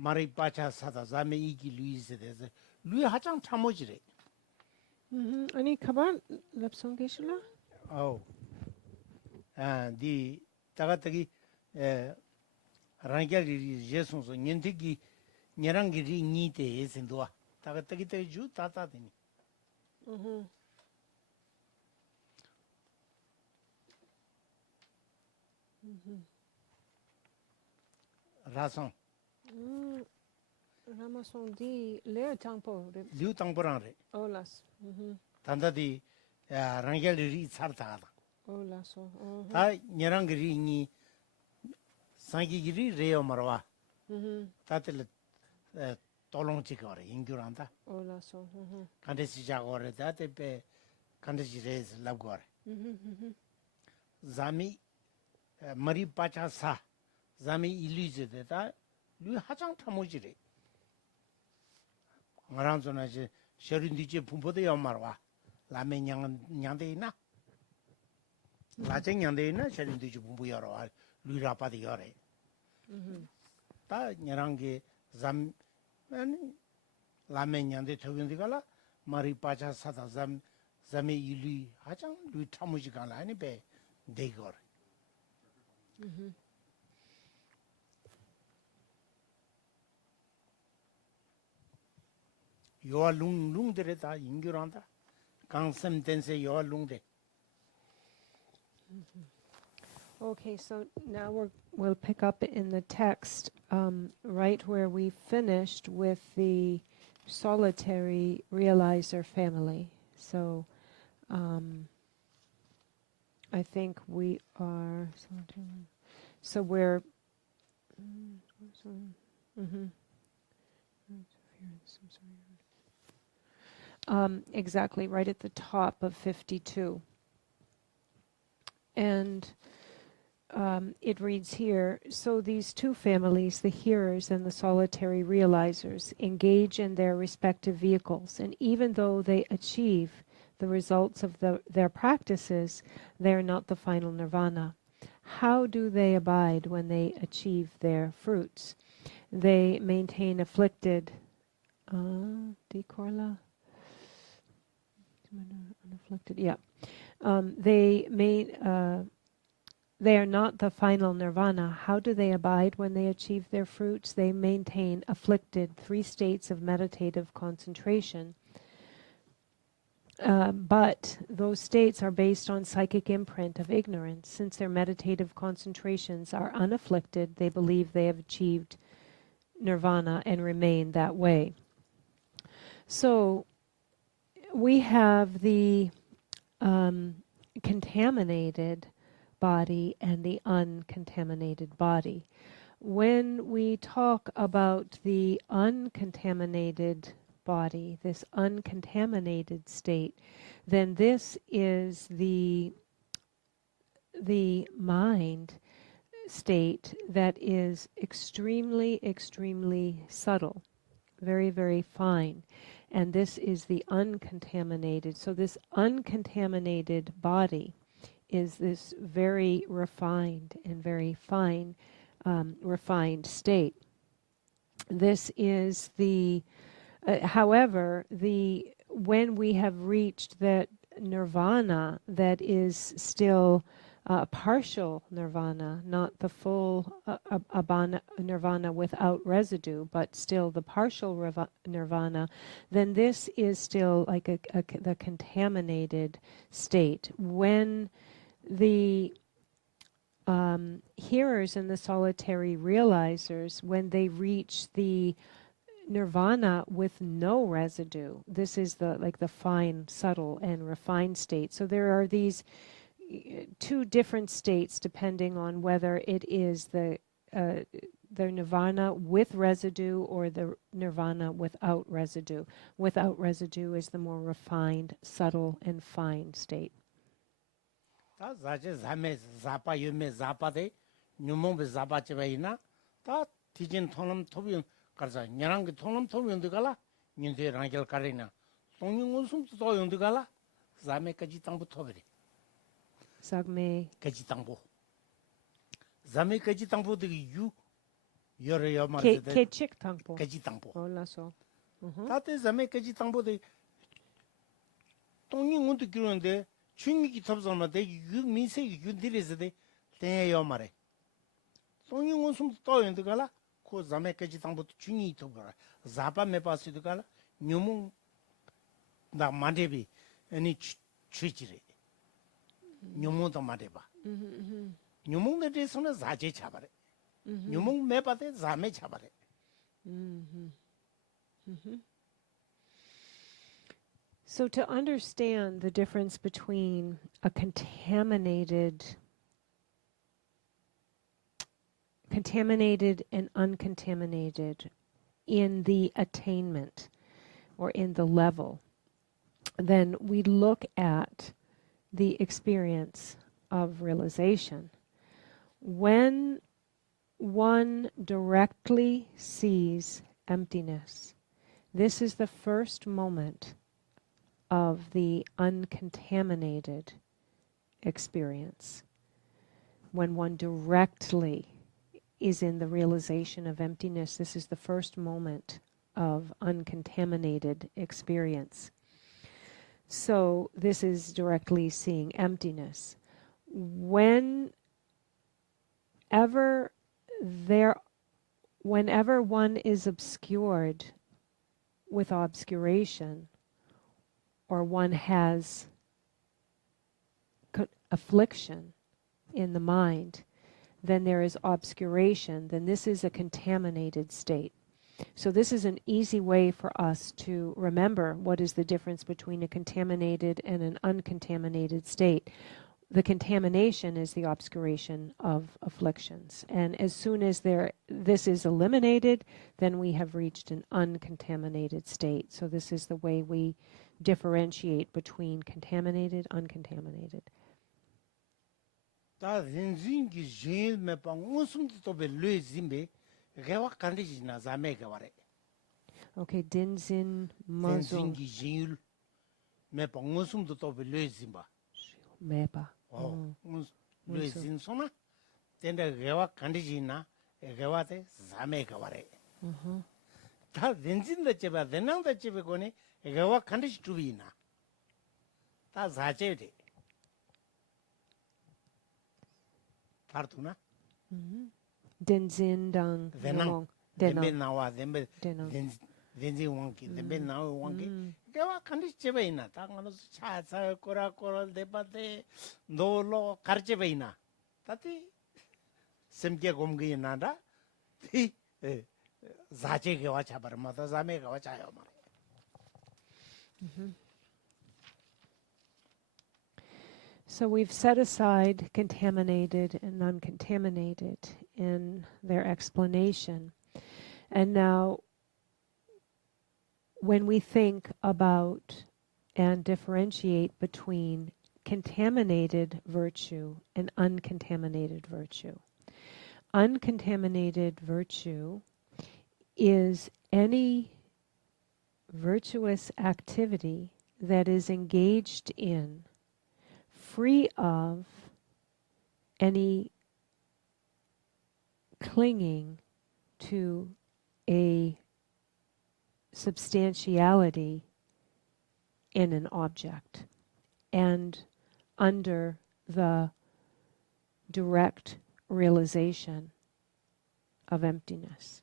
마리 빠차 사다 자메 이기 루이스 데서 루이 하장 참모지래. 아니 가만 랩송 계실라? 아우. 디 따가뜨기 랑겔이 예송소 년티기 녀랑기리 니데 예선도와 따가뜨기 때주 따따되니. 라송. 라마송 디 레어 장포 리우 땅보랑래. 올라스. 단다디 랑겔이 살다가. 올라소. 다 녀랑기리 니 상기기리 레어 말와. 다들 돌롱치거래 인규란다. 올라소. 간데시자거래 다데베 간데시레스 랍거래. 자미 머리 빠차사 자미 일리즈데다 류 하장 타모지래. ngaranzonaje sherindije pumbode yamarwa lame nyangde ina laje nyangde ina sherindije pumbu yarwa luirapa de yore ta nyarange zam lame nyangde thogendikala mari pacha sata zame ili hachang lui thamuji kala ani be degor 요아 룽룽들에 다 인규란다. 강섬 댄세 요아 룽데. Okay, so now we'll pick up in the text right where we finished with the solitary realizer family. So I think we are. So we're. Exactly, right at the top of 52. And it reads here, so these two families, the hearers and the solitary realizers, engage in their respective vehicles, and even though they achieve the results of their practices, they are not the final nirvana. How do they abide when they achieve their fruits? They maintain afflicted... Decorla? Unafflicted, yeah. They are not the final nirvana. How do they abide when they achieve their fruits? They maintain afflicted 3 states of meditative concentration. But those states are based on psychic imprint of ignorance. Since their meditative concentrations are unafflicted, they believe they have achieved nirvana and remain that way. So we have the contaminated body and the uncontaminated body. When we talk about the uncontaminated body, this uncontaminated state, then this is the mind state that is extremely, extremely subtle, very, very fine. And this is the uncontaminated. So this uncontaminated body is this very refined and very fine, refined state. This is the, however, when we have reached that nirvana that is still partial nirvana, not the full nirvana without residue, but still the partial nirvana, then this is still like the contaminated state. When the hearers and the solitary realizers, when they reach the nirvana with no residue, this is the fine, subtle, and refined state. So there are these 2 different states depending on whether it is the nirvana with residue or the nirvana without residue. Without residue is the more refined, subtle, and fine state. 다 자제 자메 자파 유메 자파데 뉴몽베 자바체바이나 다 디진 통놈 토비 가자 냐랑게 통놈 토비 온데갈라 닌데 랑겔 카리나 송용은 숨도 또 온데갈라 자메까지 땅부 토베리 Sagme. 까지 땅부 자메까지 땅부 되게 요래 요마르데 Kechik tangpo. 가지 당보 Hola so. 다때 자매 가지 당보데 동이 온도 기르는데 중익이 탑선마데 유 민세기 윤디레스데 때 요마레 동이 온숨 떠연데 갈라 고 자매 가지 당보도 중이 탑거라 자바 메파스도 갈라 뇽몽 나 만데비 아니 취지레 뇽몽도 만데바 뇽몽데 대해서는 자제 차바레 뇽몽 메바데 자매 차바레 So to understand the difference between a contaminated and uncontaminated in the attainment or in the level, then we look at the experience of realization. When one directly sees emptiness, this is the first moment of the uncontaminated experience. When one directly is in the realization of emptiness, this is the first moment of uncontaminated experience. So this is directly seeing emptiness. Whenever one is obscured with obscuration, or one has affliction in the mind, then there is obscuration, then this is a contaminated state. So this is an easy way for us to remember what is the difference between a contaminated and an uncontaminated state. The contamination is the obscuration of afflictions. And as soon as this is eliminated, then we have reached an uncontaminated state. So this is the way we differentiate between contaminated, uncontaminated. 다 렌징기 제일 매방 무슨도 또 별로 짐베 개와 간디지나 자매가 와래 Okay, dinzin mazo 렌징기 제일 매방 무슨도 또 별로 짐바 meba. 무슨 소나 텐데 개와 간디지나 개와데 자매가 와래 다 렌진다 제바 렌낭다 제베 거니 개와 간디지 주비나 다 자제데 Tartuna? Denzin dang. Denang. Dembe nawa, dembe denzi wanki, dembe nawa wanki. Gawa kandis chebeina, tangano cha kora debate, dolo karchebeina. Tati semke gomgi nada, ti zache gawa chabar mata zame gawa chayo mare. So we've set aside contaminated and uncontaminated in their explanation. And now, when we think about and differentiate between contaminated virtue and uncontaminated virtue, uncontaminated virtue is any virtuous activity that is engaged in free of any clinging to a substantiality in an object and under the direct realization of emptiness.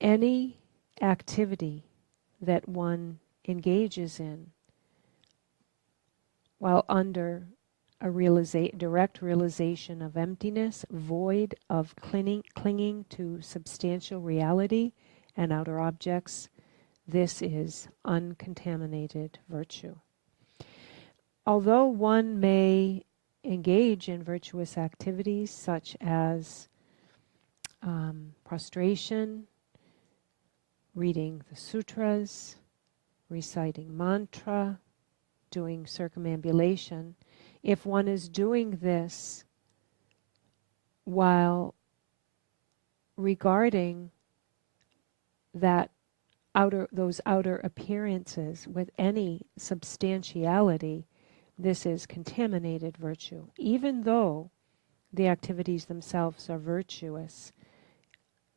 Any activity that one engages in while under a direct realization of emptiness, void of clinging to substantial reality and outer objects, this is uncontaminated virtue. Although one may engage in virtuous activities such as prostration, reading the sutras, reciting mantra, doing circumambulation, if one is doing this while regarding those outer appearances with any substantiality, this is contaminated virtue. Even though the activities themselves are virtuous,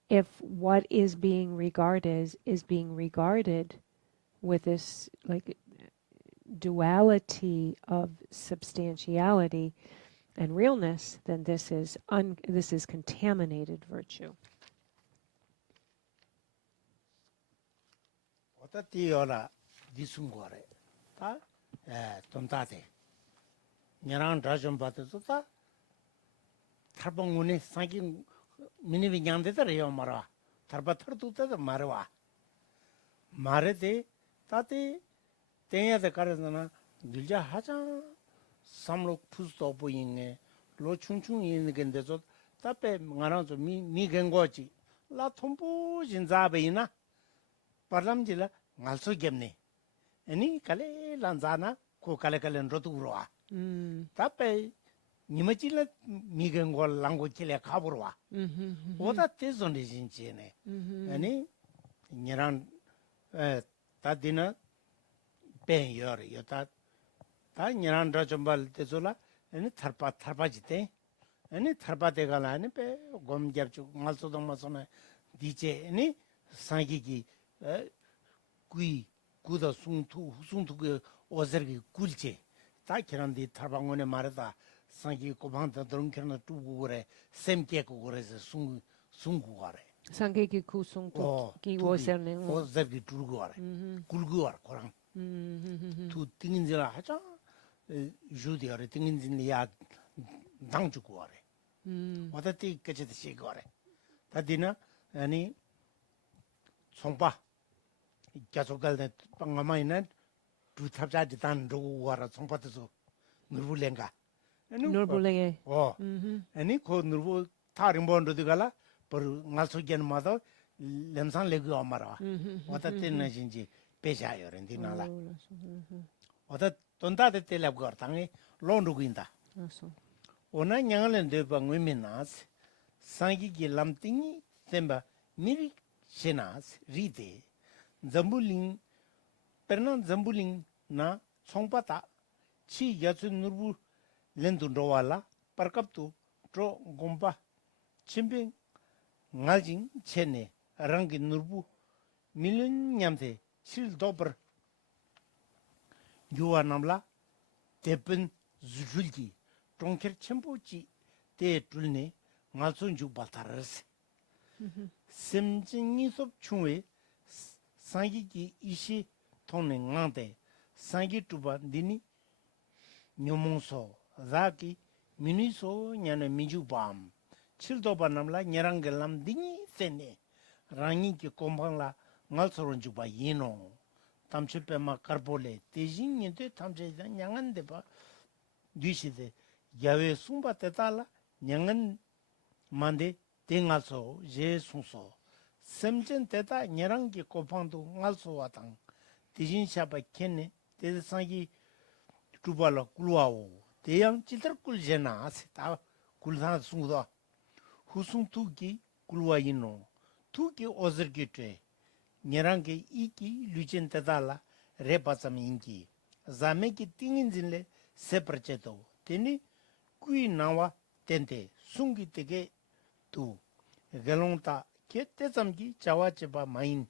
if what is being regarded is being regarded with this like duality of substantiality and realness, then this is contaminated virtue. 어떻게요라 디순거래. 다 돈다데. 녀랑 다좀 받았다. 탈봉운에 상긴 미니비 냥데더래요 말아. 탈바터도다 말아. 말에데 따데 땡야데 가르잖아. 늘자 하자. 삼록 푸스도 보이네. 로충충 있는 건데서 답에 말아서 미겐 거지. 라 통보 진자베이나. parlamjila ngalso gemne ani kale lanzana ko kale roturoa tape nimachila migengol lango chile khaburwa oda tezonde jinchene ani nyaran ta dina pen yor yota ta nyaran rachambal tezola ani tharpa jite ani tharpa tegala ani pe gom gyapchu ngalso domasona diche ani sangigi kui kuda sungtu ke ozergi kulche ta kirandi tarbangone marada sangi kobanta drunkerna tugu gore semke ko gore sungu gore sangi ki ku sungtu ki ozerne ozergi tugu gore kulgu gore korang tu tinginjira haja judi gore tinginjin ya dangju gore wadati kachete shi gore tadina ani 송파 계속갈데 빵마마이는 두탑자지 단 로와라 송파도서 누르랭가 누르랭에 아니 고 누르 타림본도 가라 버 날소겐 마도 렘산 레고 아마라 왔다 때나진지 배자요 렌디나라 왔다 돈다데 때랍거 당에 론루긴다 오나 냥을렌데 방위미나스 상기기 람팅이 셈바 미리 shenas rite zambuling pernan zambuling na chongpata chi yatsu nurbu lendu rowala parkaptu tro gompa chimping ngaljing chene rangi nurbu milun nyamte chil dober yuwa namla tepen zujulgi tongker chempochi te tulne ngalsun ju baltaras semjingi sop chungwe sangi ki ishi tongne ngante sangi tuba dini nyomongso zaki miniso nyana miju bam childoba namla nyarange lam dini sene rangi ki kompangla ngalsoron juba yino tamchepe ma karbole tejin nyente tamche nyangan deba duishide yawe sumba tetala nyangan mande 땡알소 제송소 semchen teta nyerangi kopangdu ngalso watang dijin shaba kenne tesangi tubala kulwao teyang chitar kuljena asita kulthana sungda husung tuki kulwa yino tuki ozergi tue nyerangi iki luchen teta la repasam inki zameki tingin zinle separcheto teni kui nawa tente sungi tege tu galongta ke tesamgi chawa cheba main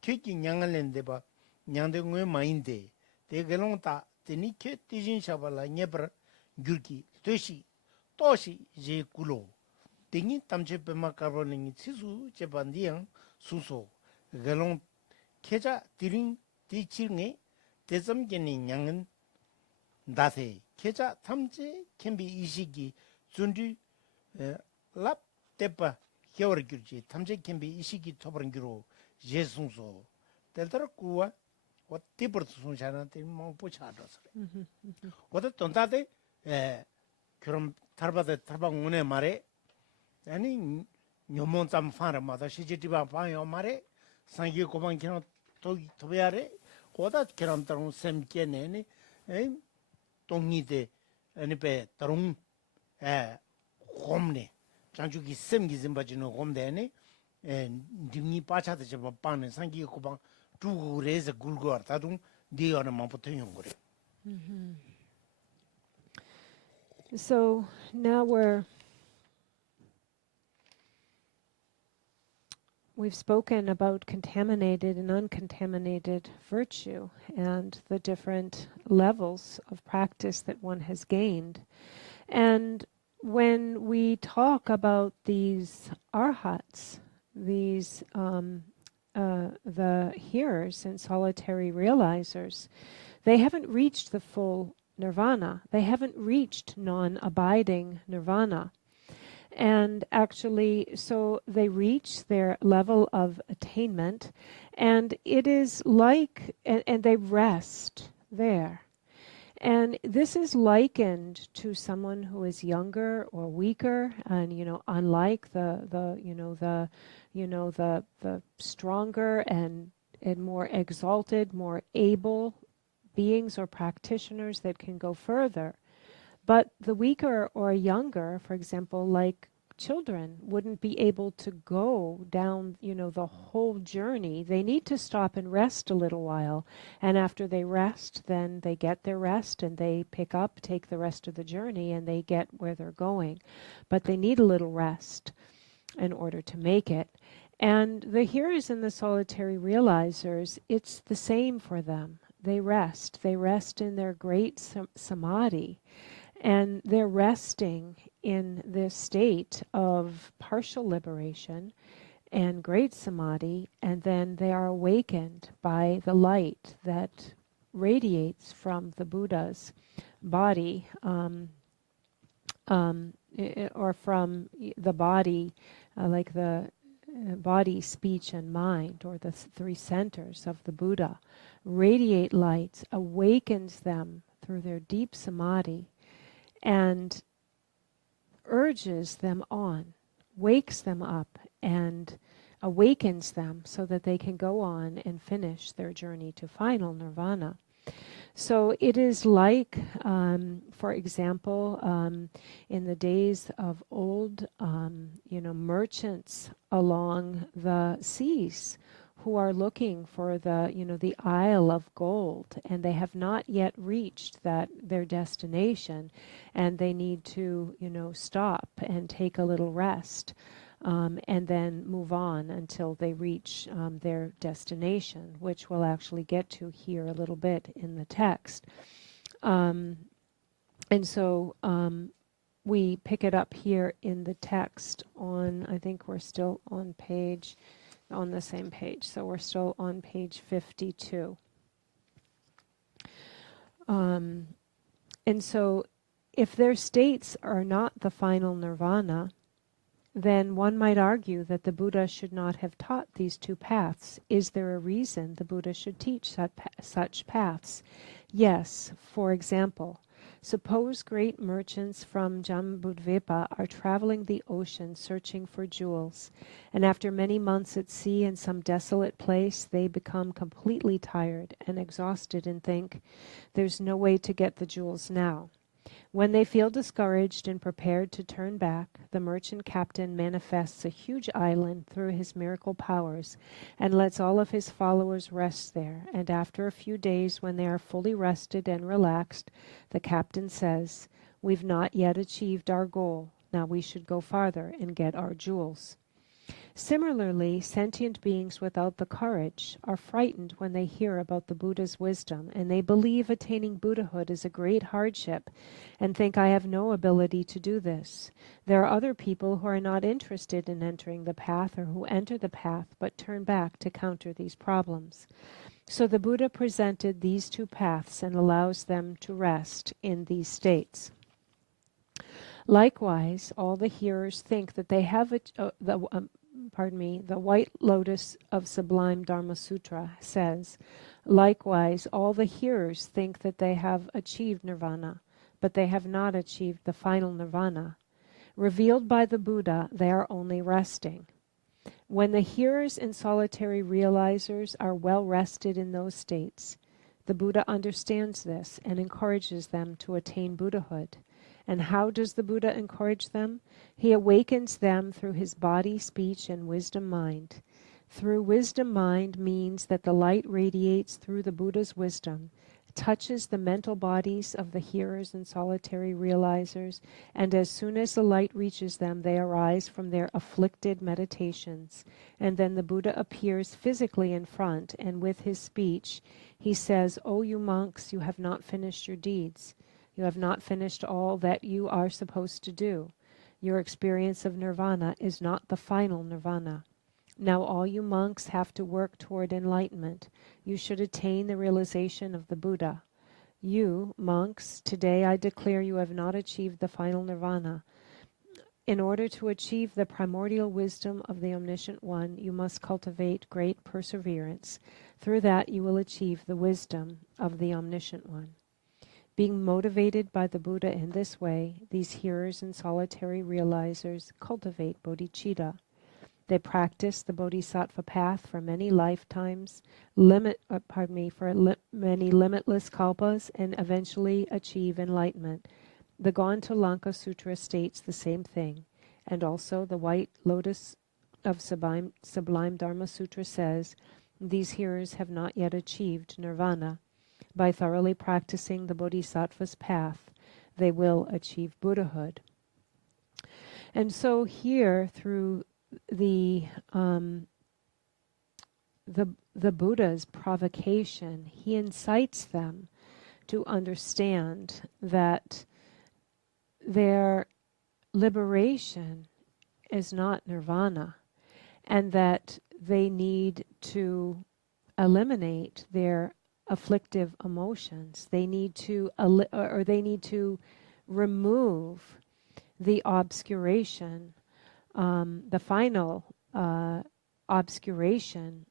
keki nyangalen deba nyangde ngwe main de te galongta teni ke tijin shabala nyebra gyurki toshi je kulo tengi tamche pema karbolingi sisu cheba ndiang suso galong keja tiring tichirnge tesamgeni nyangen dase keja tamche kembi ishigi zundu 랍 때빠 겨울길지 탐제 캠비 이시기 토브런기로 예송소 델더라 꾸와 어티버스 손샤나한테 뭐 보차더서 어디 돈다데 그럼 탈바데 탈방 운에 말에 아니 녀몬담 파라마다 시지티바 파요 말에 상기 고방키노 토베야레 고다 그럼따로 셈께네니 동이데 아니베 따롱 곰네 장주기 셈기 짐바지노 곰데네 딩니 빠차데 저 빠네 상기 고방 두고레서 굴고 다둥 디어는 뭐부터 용거래. So now we're we've spoken about contaminated and uncontaminated virtue and the different levels of practice that one has gained. And when we talk about these arhats, these the hearers and solitary realizers, they haven't reached the full nirvana. They haven't reached non-abiding nirvana. And actually, so they reach their level of attainment, and it is like, and they rest there. And this is likened to someone who is younger or weaker, and unlike the stronger and more exalted, more able beings or practitioners that can go further. But the weaker or younger, for example, like children, wouldn't be able to go down, the whole journey. They need to stop and rest a little while. And after they rest, then they get their rest and they pick up, take the rest of the journey, and they get where they're going. But they need a little rest in order to make it. And the hearers and the solitary realizers, it's the same for them. They rest. They rest in their great samadhi. And they're resting in this state of partial liberation and great samadhi, and then they are awakened by the light that radiates from the Buddha's body, or from the body, like the body, speech, and mind, or the three centers of the Buddha. Radiate lights awakens them through their deep samadhi and urges them on, wakes them up, and awakens them so that they can go on and finish their journey to final nirvana. So it is like, for example, in the days of old, merchants along the seas who are looking for the Isle of Gold, and they have not yet reached their destination, and they need to, stop and take a little rest, and then move on until they reach their destination, which we'll actually get to here a little bit in the text. And so we pick it up here in the text on, I think we're still on the same page, so we're still on page 52. And so if their states are not the final nirvana, then one might argue that the Buddha should not have taught these two paths. Is there a reason the Buddha should teach such paths? Yes. For example, suppose great merchants from Jambudvipa are traveling the ocean searching for jewels, and after many months at sea in some desolate place, they become completely tired and exhausted and think, there's no way to get the jewels now. When they feel discouraged and prepared to turn back, the merchant captain manifests a huge island through his miracle powers and lets all of his followers rest there. And after a few days, when they are fully rested and relaxed, the captain says, "We've not yet achieved our goal. Now we should go farther and get our jewels." Similarly, sentient beings without the courage are frightened when they hear about the Buddha's wisdom, and they believe attaining Buddhahood is a great hardship and think, I have no ability to do this. There are other people who are not interested in entering the path, or who enter the path but turn back to counter these problems. So the Buddha presented these two paths and allows them to rest in these states. Likewise, all the hearers think that they have the White Lotus of Sublime Dharma Sutra says, likewise, all the hearers think that they have achieved nirvana, but they have not achieved the final nirvana. Revealed by the Buddha, they are only resting. When the hearers and solitary realizers are well rested in those states, the Buddha understands this and encourages them to attain Buddhahood. And how does the Buddha encourage them? He awakens them through his body, speech, and wisdom mind. Through wisdom mind means that the light radiates through the Buddha's wisdom, touches the mental bodies of the hearers and solitary realizers, and as soon as the light reaches them, they arise from their afflicted meditations. And then the Buddha appears physically in front, and with his speech, he says, "O you monks, you have not finished your deeds. You have not finished all that you are supposed to do. Your experience of nirvana is not the final nirvana. Now all you monks have to work toward enlightenment. You should attain the realization of the Buddha. You, monks, today I declare you have not achieved the final nirvana. In order to achieve the primordial wisdom of the Omniscient One, you must cultivate great perseverance. Through that you will achieve the wisdom of the Omniscient One." Being motivated by the Buddha in this way, these hearers and solitary realizers cultivate bodhicitta. They practice the bodhisattva path for many lifetimes, many limitless kalpas, and eventually achieve enlightenment. The Gauntalanka Sutra states the same thing, and also the White Lotus of Sublime Dharma Sutra says, these hearers have not yet achieved nirvana. By thoroughly practicing the bodhisattva's path, they will achieve Buddhahood. And so here, through the Buddha's provocation, he incites them to understand that their liberation is not nirvana, and that they need to eliminate their afflictive emotions. They need to remove the obscuration, the final obscuration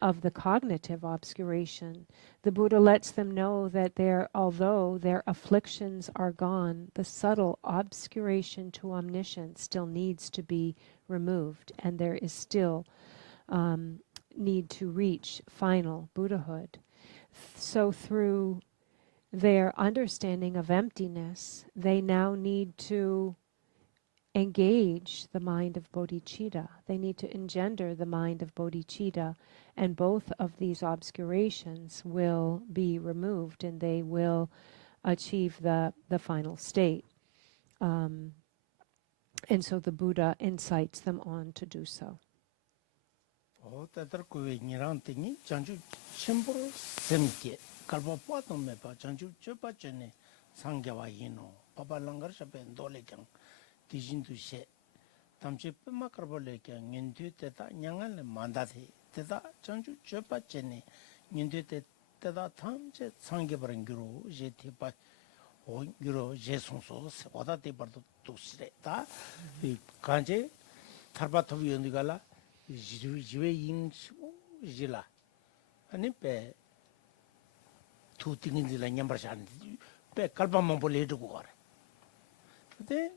of the cognitive obscuration. The Buddha lets them know that although their afflictions are gone, the subtle obscuration to omniscience still needs to be removed, and there is still need to reach final Buddhahood. So through their understanding of emptiness, they now need to engage the mind of bodhicitta. They need to engender the mind of bodhicitta, and both of these obscurations will be removed, and they will achieve the final state. And so the Buddha incites them on to do so. tamche pema karbole kya ngindu teta nyangal mandate teta chanju chopa chene ngindu teta tamche sange barangiro je tepa o giro je sonso oda te bardo tosire ta kanje tarba tobi yondigala jiwe yin jila ani pe tu tingin jila nyambar shan pe kalpa mambole de ko de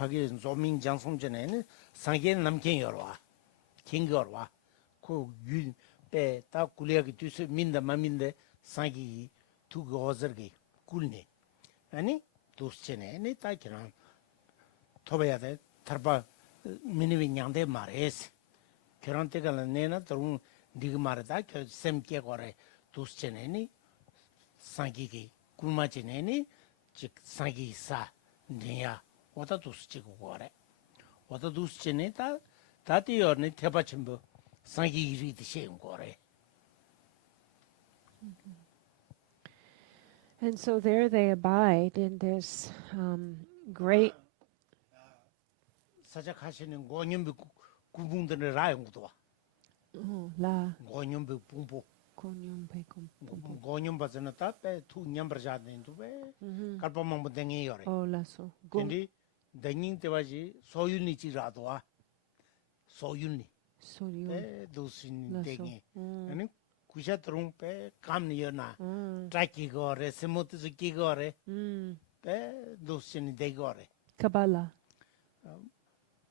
파게 조밍 장송 전에는 상계 남긴 열와 긴거와 그유배다 굴려기 뒤서 민다 마민데 상기 두고 어저기 굴네 아니 도스체네 네 따기랑 토베야 돼 tarpa 미니비 냥데 말레스 결혼 때가 내나 또 네가 말다 그 샘께 거래 도스체네니 상기기 굴마지네니 즉 상기사 네야 오다 두스치고 거래 오다 두스치네 다 다티어네 대바침부 상기기리 드시는 거래. And so there they abide in this great 사작하시는 고년비 구분들을 라용도 와. 라 고년비 붕보 고년 바즈나 따페 투 냠버자는도 왜 갈바망 댕이 요래. 라소 근데 댕잉 때와지 소윤이지라도 와. 소윤이 에 도신 댕이 아니 구샤트롱 페 감니여나 트라키고레 스모트즈키고레 페 도신이 데고레 카발라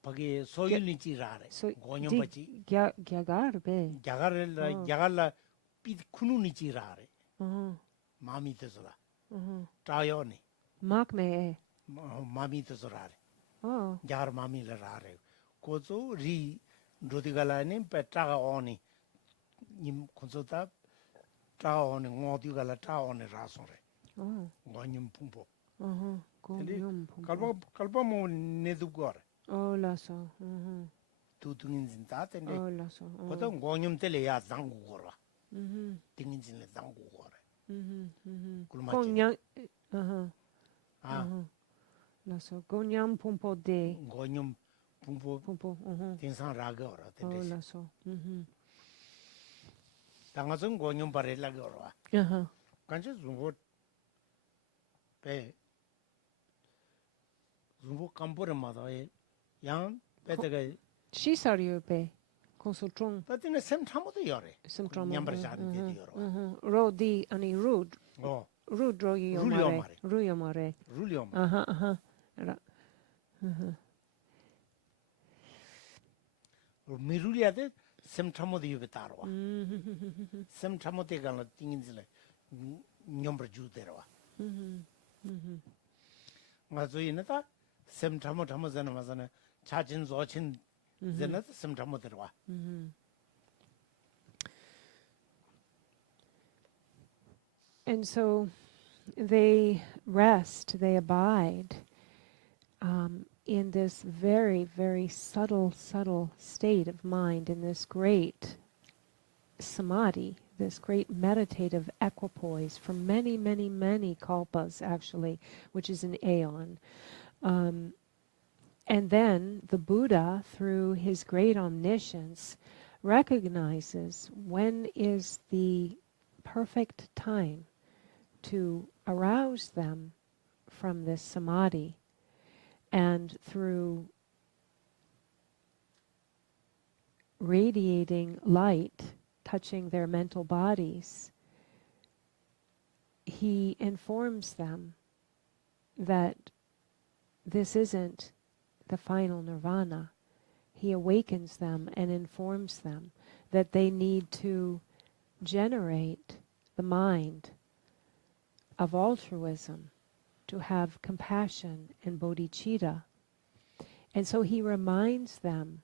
거기 소윤이지라래. 고년바지 갸가르베 갸갈라 피 쿠누니지라래. 마미 뜻으라. 타요니 막메 마미 뜻으라래. 갸르 마미라래. 고조 리 로디갈라니 페트라가 오니 님 콘소타 traone ngodi gala traone rasore Oh. ngonyum pumpo Gonyum kalba mo nedu gore Oh laso. Mhm. tutungin zinta tende Oh laso. koto ngonyum tele ya zangu gora Mhm. tingin zinle zangu gore Mhm. kulma Gonyam. ah Laso. Gonyam pumpo de. ngonyum pumpo Pumpo. tinsan raga ora Oh tende laso. 당아서 ngonyum barela gora kanche zumbo pe zumbo kampore madae yang petega Shisaryu consultung tatine sem thamodo yore symptom nyambar jani de yore Rodi ani rud oh rudro Ruliomare. Ruyomare. ruliom miruliade sem thamodo yobe tarwa sem thamodo gala tingin nyambar ju derwa ngazo inata sem thamo zana mazana chajin zochin zana sem thamo derwa And so they rest, they abide in this very, very subtle state of mind, in this great samadhi, this great meditative equipoise for many, many, many kalpas, actually, which is an aeon. And then the Buddha, through his great omniscience, recognizes when is the perfect time to arouse them from this samadhi, and through radiating light touching their mental bodies, he informs them that this isn't the final nirvana. He awakens them and informs them that they need to generate the mind of altruism, to have compassion and bodhicitta. And so he reminds them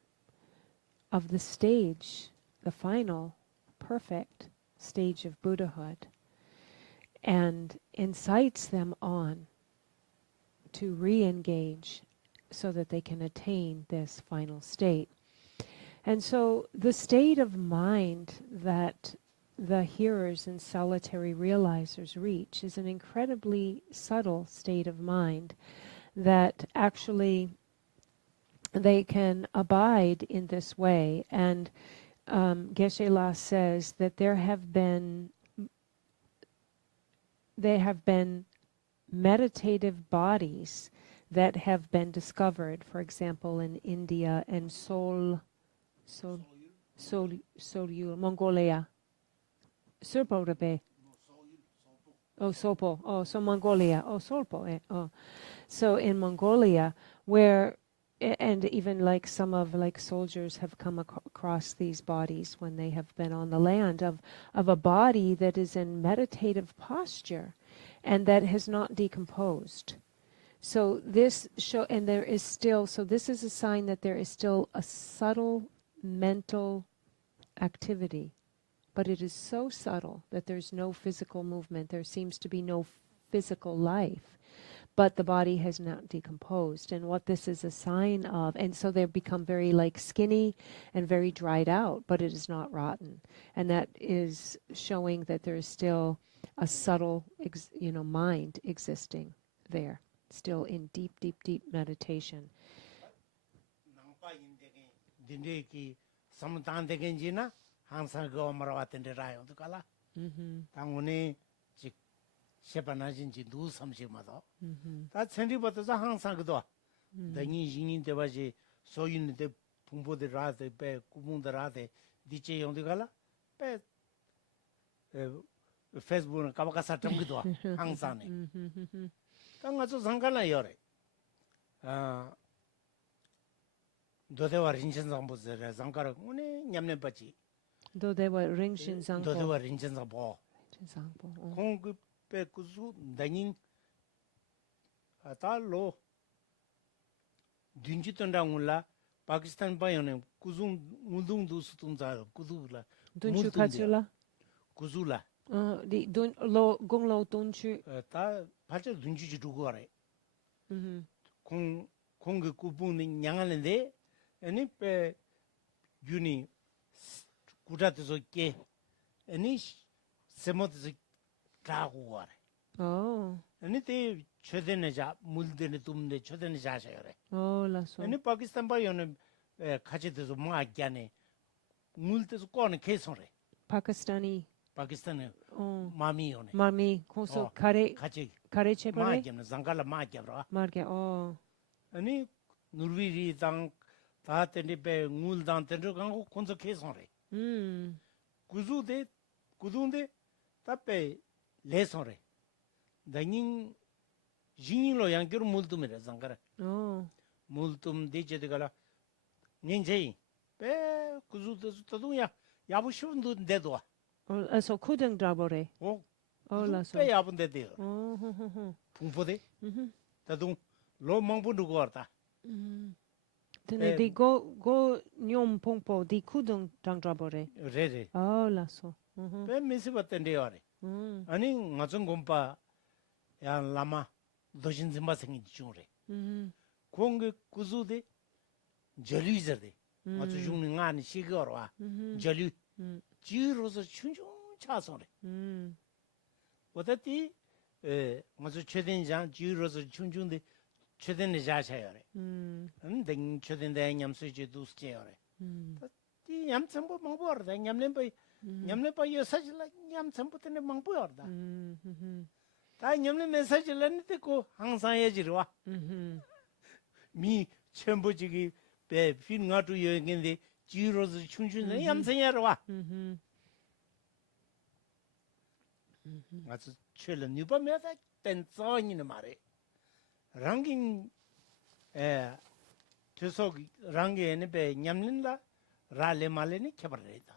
of the stage, the final, perfect stage of Buddhahood, and incites them on to re-engage so that they can attain this final state. And so the state of mind that the hearers and solitary realizers reach is an incredibly subtle state of mind that actually they can abide in this way. And Geshe-la says that there have been meditative bodies that have been discovered, for example, in India and Seoul, Mongolia. Serporabe. Oh, Sopo. Oh, so Mongolia. Oh, Solpo. Oh. So in Mongolia, where, and even like some of like soldiers have come across these bodies when they have been on the land of a body that is in meditative posture and that has not decomposed. So this show, and there is still, so this is a sign that there is still a subtle mental activity, but it is so subtle that there's no physical movement. There seems to be no physical life, but the body has not decomposed. And what this is a sign of, and so they become very like skinny and very dried out, but it is not rotten. And that is showing that there is still a subtle, mind existing there, still in deep, deep, deep meditation. 항상 그 엄마로 왔던데 라요 그깔라 당원이 즉 셰바나진지 누 삼시마도 다 천리부터 항상 그도 당이 인인 대바지 소인데 풍보들 라데 배 구문들 라데 디체 용도 갈라 배 페이스북은 까바카사 점기도 항상에 당가서 상관나 요래 도대와 린천상 보세요 상가를 오늘 냠냠 받지 도대와 링신상보 도대와 린천상보 공급 배구수 다닌 아달로 딘지던랑울라 파키스탄 바이오네 구중 운동도 수tun자 구두라 둔추카줄라 구줄라 the gonglo donchu. 다 발전 눈치 주고 가래. Mm-hmm. 공그 구분이 양하는데 아니 빼 유니 구라도서 게 아니 세모도서 가고 가래. Oh. 아니 때 최대내자 물들에 둠데 최대내자 하셔래. Oh, lasso. 아니 파키스탄 바이오는 같이 돼서 뭐 아기야네 물때서 꺼는 개소래. Pakistani. 파키스탄에 Oh. 마미오네. Mami, konso kare 같이 chebare. 마게는 장갈라 마게라. Marge. Oh. 아니 누르비리 당 다한테 배 물당 때로 가고 콘서 개소래. 구두데 답배 레소래. 다닌 진일로 양기로 물tum이래 장가라. Oh. 물tum 되제데가라. 닌제이 배 구두도 또도야 야부시운도 데도. Oh, so kudeng drabore. 어? Oh, lasso. 배 야분데 돼요. Oh, ho, ho, ho. 풍포데. Mhm. 다동 로 망부르고 왔다. Tene di go nyom pongpo di kudeng drabore. 레레. Oh, lasso. Mhm. 배 미스버던데 요래. 아니 나좀 곰파 야 라마 도신 좀 생기 중으래. Mhm. 공그 구수데 절리저데. 아주 중는 안 시거와. 절리 지로서 춘중 차서래. 어떻게 아주 최대장 지로서 춘중데 최대는 자셔요래. 등 최대는 냠수지 두스제요래. 이 냠sam보 망보어다. 냠nem바 여사질라 냠sam부터네 망보어다. 다 냠네 메시지를 듣고 항상 해지러와. 미 첨부지기 배 핀가도 여행인데 지로서 춘춘은 얌생야러와. 아주 최근 뉴범에다 땐서니는 말에 랑긴 주석 랑게는 배 냠는다 라레 말레니 켜버려다.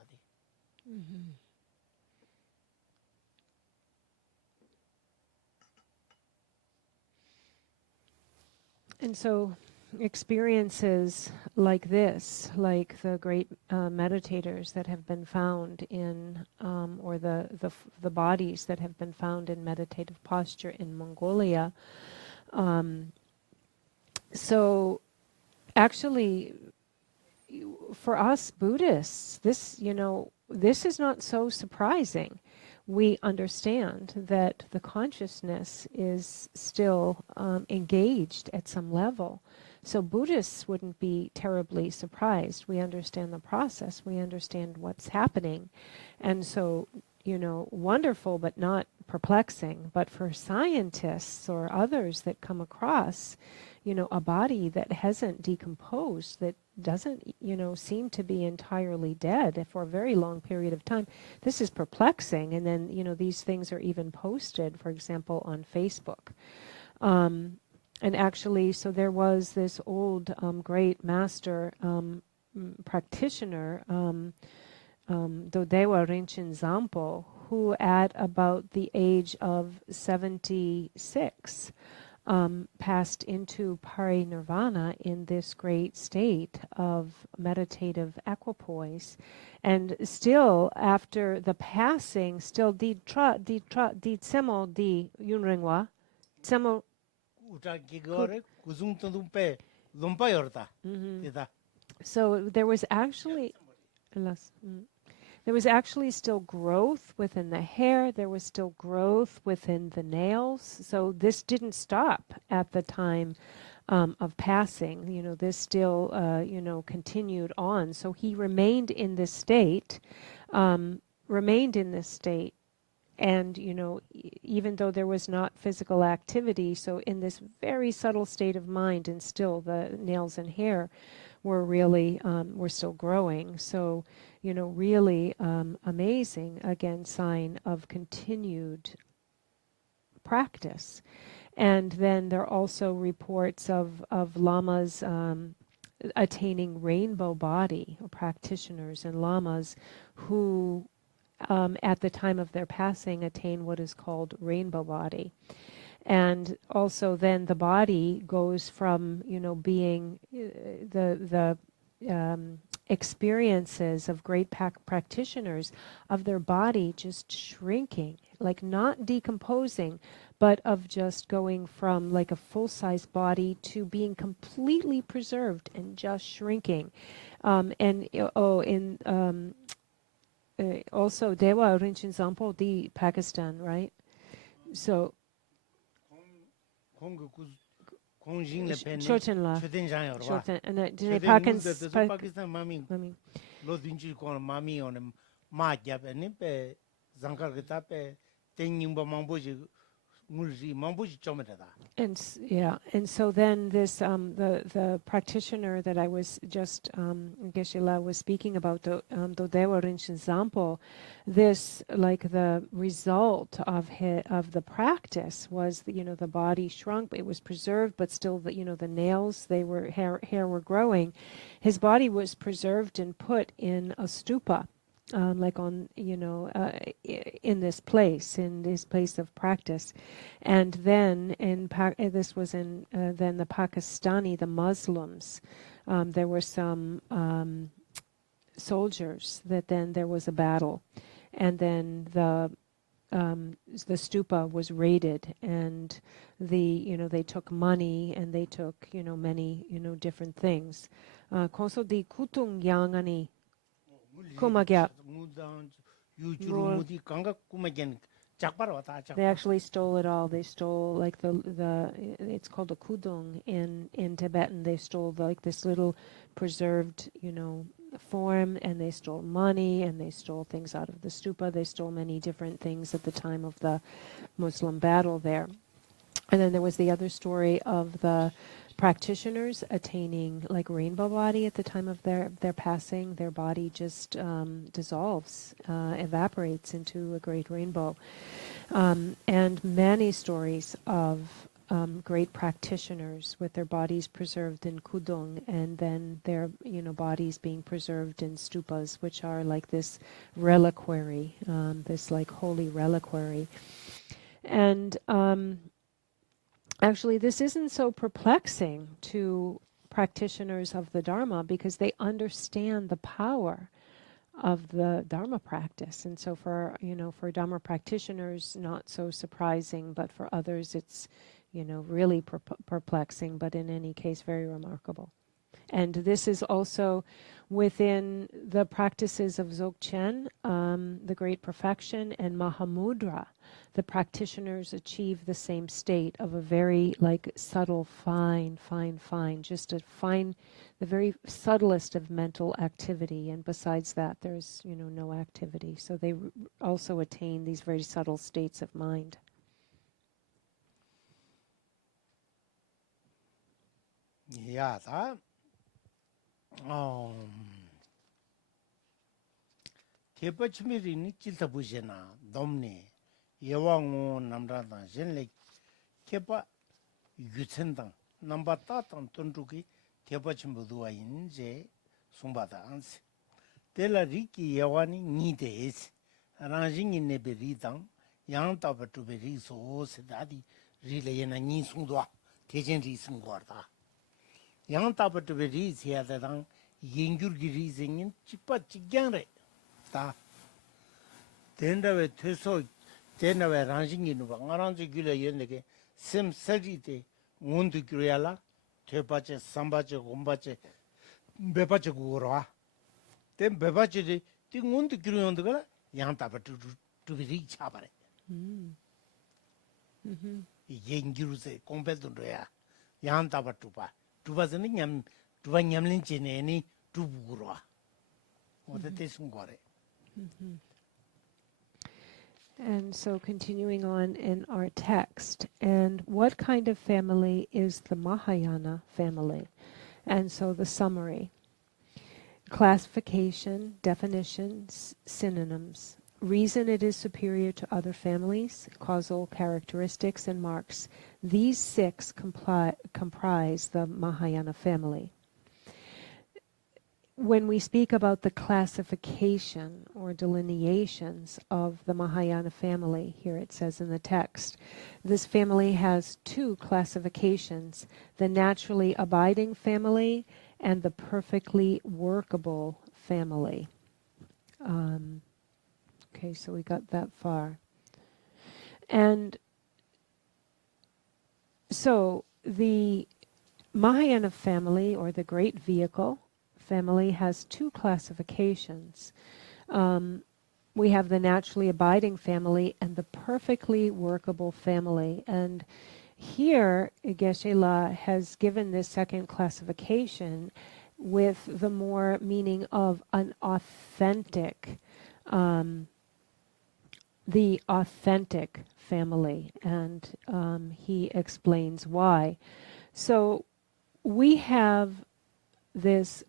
And so experiences like this, like the great meditators that have been found in, or the bodies that have been found in meditative posture in Mongolia. So actually, for us Buddhists, this is not so surprising. We understand that the consciousness is still engaged at some level. So Buddhists wouldn't be terribly surprised. We understand the process. We understand what's happening. And so, wonderful but not perplexing. But for scientists or others that come across, a body that hasn't decomposed, that doesn't, seem to be entirely dead for a very long period of time, this is perplexing. And then, these things are even posted, for example, on Facebook. And actually, so there was this old great master practitioner, Dodewa Rinchen Zampo, who at about the age of 76 passed into parinirvana in this great state of meditative equipoise. And still, after the passing, still di tsemo di yunrengwa, tsemo. So there was actually still growth within the hair, there was still growth within the nails. So this didn't stop at the time of passing. This still continued on. So he remained in this state, and even though there was not physical activity, so in this very subtle state of mind, and still the nails and hair were really were still growing. So really amazing, again, sign of continued practice. And then there are also reports of lamas attaining rainbow body, or practitioners and lamas who at the time of their passing attain what is called rainbow body. And also then the body goes from being the experiences of great practitioners of their body just shrinking, like not decomposing, but of just going from like a full-size body to being completely preserved and just shrinking. Also, Dewa Rinchen Zampo di Pakistan, right? So, Chotenla. Choten, and dine Pakistan mami lo dinji kon mami on ma jab ne pe zankar gita pe tenyimba mamboji mulji mamboji chometa. And so then this the practitioner that I was just Geshe-la was speaking about, the Dewa Rinchen Zampo, this like the result of the practice was the body shrunk, but it was preserved, but still the nails, they were hair were growing. His body was preserved and put in a stupa. Like on, in this place of practice. And then this was in then the Pakistani, the Muslims, there were some soldiers that then there was a battle, and then the stupa was raided, and they took money, and they took many different things. Konso di kutung yangani kumagya. They actually stole it all. They stole like it's called a kudung in Tibetan. They stole like this little preserved, form, and they stole money, and they stole things out of the stupa. They stole many different things at the time of the Muslim battle there. And then there was the other story of the practitioners attaining like rainbow body at the time of their passing. Their body just dissolves, evaporates into a great rainbow. And many stories of great practitioners with their bodies preserved in kudung, and then their bodies being preserved in stupas, which are like this reliquary, this like holy reliquary. And actually, this isn't so perplexing to practitioners of the Dharma, because they understand the power of the Dharma practice. And so for Dharma practitioners, not so surprising, but for others it's, really perplexing, but in any case, very remarkable. And this is also within the practices of Dzogchen, the Great Perfection, and Mahamudra. The practitioners achieve the same state of a very like subtle, fine, just the very subtlest of mental activity. And besides that, there's, no activity. So they also attain these very subtle states of mind. Yeah, that. Tepachmiri ni chiltabujena, domni, Yawango Namratan, Jenlik, Kepa Yutsendang, Nambatatan Tunduki, Tepachmbudua in J, Sumbata Ans. Tela Riki Yawani Nides, arranging in Neberitang, Yantaba to be resource, Daddy, Relay and Nisundua, Tejan Reason Gorda. Yantaba to be reads here the Dang, Yingurgi reasoning in Chipachiganre. Tenda with Teso, Tenda were ranging in Wangaranzi Gula Yeneke, Sim Sagite, Mundu Guriala, Tepache, Sambache, Gumbache, Bepache Gura. Then Bepache, the Mundu Gurion the Gula, Yantaba to be reach Habare. Yenguruse, Competundrea, Yantaba Tupa, Tubazaniam, Tuvanyamlin any Tubura. What the Tesungore. And so continuing on in our text, and what kind of family is the Mahayana family? And so the summary: classification, definitions, synonyms, reason it is superior to other families, causal characteristics and marks. These 6 comprise the Mahayana family. When we speak about the classification or delineations of the Mahayana family, here it says in the text, this family has 2 classifications: the naturally abiding family and the perfectly workable family. Okay, so we got that far. And so the Mahayana family, or the Great Vehicle family, has two classifications. We have the naturally abiding family and the perfectly workable family. And here, Geshe-la has given this second classification with the more meaning of an authentic, the authentic family. And he explains why. So we have this,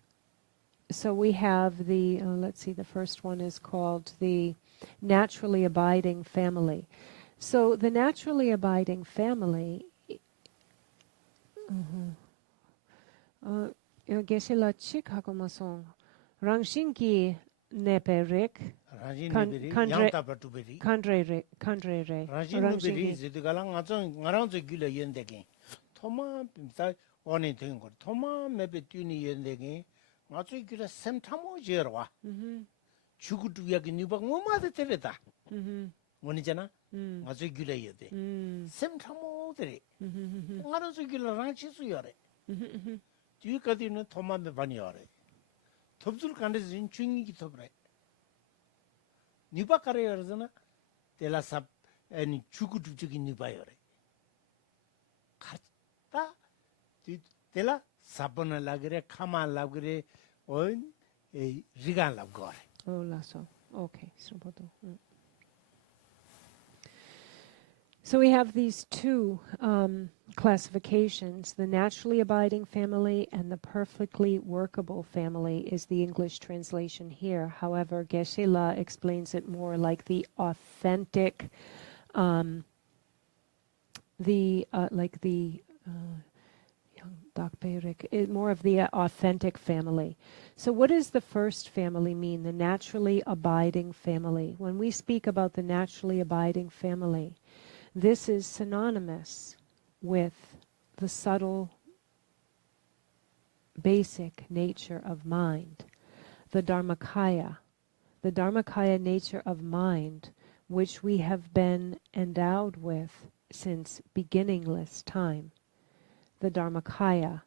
so we have the, let's see, the first one is called the naturally abiding family. So the naturally abiding family, Geshe-la chik hakomasong, rangshinki neperik, kandre re, Rajin Zidugala, Naranzo Gula Yendegin, Toma, Oni Tingo, Toma, maybe Tuni Yendegin, Natsu Gula Semtamo Jerwa, Chukutu Yaginuba, Mama Tereta, Monijana, Natsu Gula Yede, Semtamo Dre, Naranzo Gula Ranchis Yore. Do you got in a Toma Baniore? Topsul Candiz in Chungi Tobre. Nuba Carriera de la Sap and Chukutu Nubaiore. Carta de la Sapona Lagre, Kama Lagre, or a Rigan Labgore. Oh, lasso. Okay. So we have these two classifications. The naturally abiding family and the perfectly workable family is the English translation here. However, Geshe-la explains it more like the authentic, more of the authentic family. So what does the first family mean, the naturally abiding family? When we speak about the naturally abiding family, this is synonymous with the subtle, basic nature of mind, the Dharmakaya nature of mind, which we have been endowed with since beginningless time. The Dharmakaya,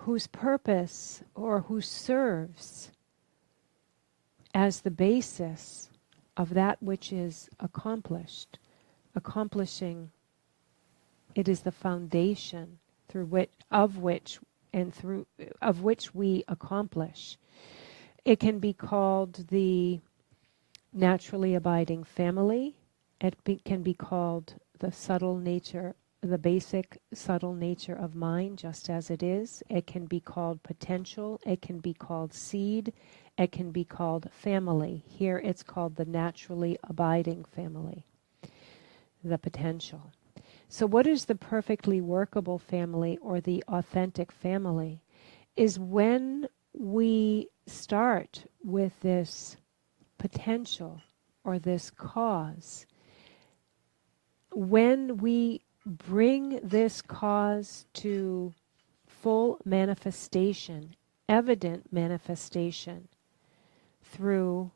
whose purpose or who serves as the basis of that which is accomplished, accomplishing, it is the foundation of which we accomplish. It can be called the naturally abiding family. It can be called the subtle nature, the basic subtle nature of mind, just as it is. It can be called potential. It can be called seed. It can be called family. Here it's called the naturally abiding family, the potential. So what is the perfectly workable family or the authentic family? Is when we start with this potential or this cause, when we bring this cause to full manifestation, evident manifestation, through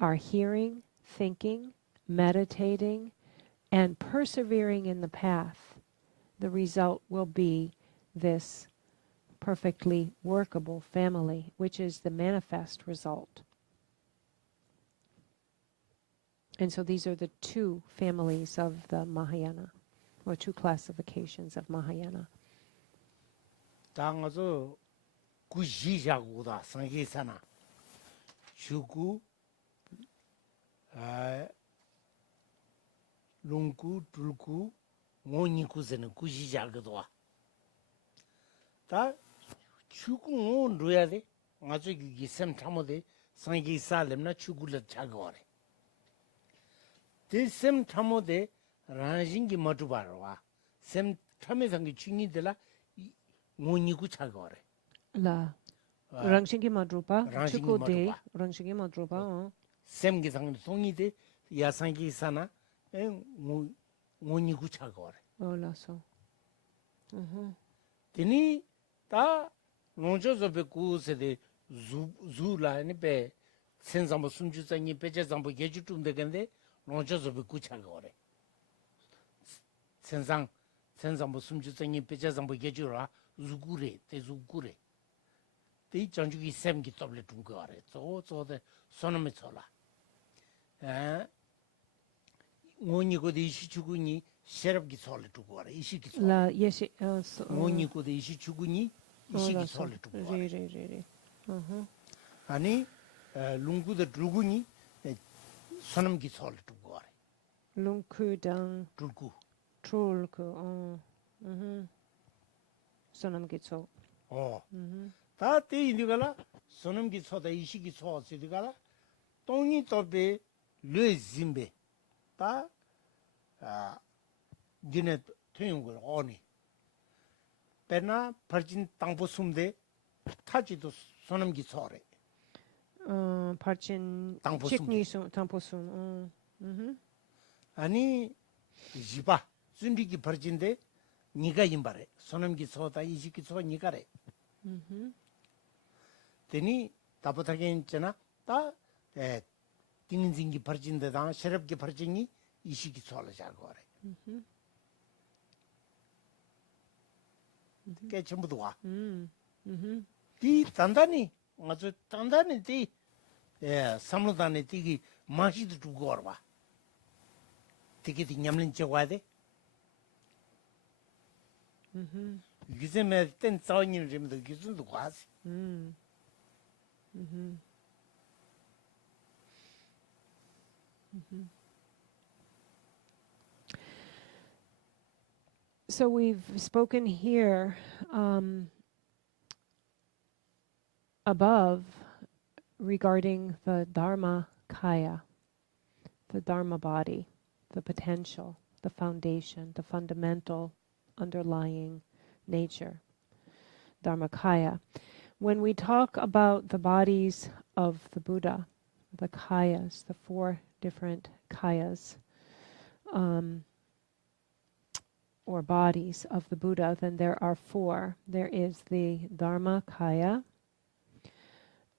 our hearing, thinking, meditating, and persevering in the path, the result will be this perfectly workable family, which is the manifest result. And so these are the two families of the Mahayana, or two classifications of Mahayana. 당어서 구시자고다 상기사나 주구 롱구 둘구 모니쿠스는 구시자거도와 다 주구 온로야 돼 아주 기셈 참어데 상기사렘나 주구를 자거래 대셈 참어데 라진기 마두바로와 셈 참에상기 중이들라 모니쿠 자거래 라 랑싱기 마드루파 추코데 랑싱기 마드루파 셈기 상기 송이데 야상기 사나 모니쿠 자거래 올라서 Tini ta nonjo zobe ku se de zu la ni be sen zambo sumju zangi peje zambo geju tumde gende nonjo zobe ku cha gore. Sen zambo sumju zangi peje zambo geju ra zugure te zugure. Te janju ki sem ki toble tum gore. Zo de sonome chola. ngoni ko de ishi chuguni sherab ki chole tu gore ishi ki chole. La yeshi ngoni ko de ishi chuguni ishi ki chole tu gore. re. 아니 룽구 더 drugun이 sonam ki chole tu gore. Lungku dang Drugu. trulku. Sonam gitso. 다 때 인디가라 sonam ki choda ishi ki chosi digala 똥이 또베 르 짐베 다 디네 토용 거 오니. 베나 퍼진 땅보 숨데 타지도 sonam ki chore. Parchin Tangpo chikni sun tampo sun. 아니 지바 준비기 버진데 니가 임바래 소놈기 소다 이식기 소 니가래. 되니 다부터게 있잖아 다 띵진기 버진데다 셔럽기 버진이 이식기 소를 자고 그래. 꽤 전부도 와. 이 단단히 아주 단단히 이 삼로단에 띠기 맛이도 두고 와. 되게 냠는 척 와야 돼. 요즘에 땐 싸우는 점도 기준도 과지. So we've spoken here above regarding the Dharma Kaya, the Dharma body, the potential, the foundation, the fundamental underlying nature, Dharmakaya. When we talk about the bodies of the Buddha, the kayas, the 4 different kayas, or bodies of the Buddha, then there are 4. There is the Dharmakaya,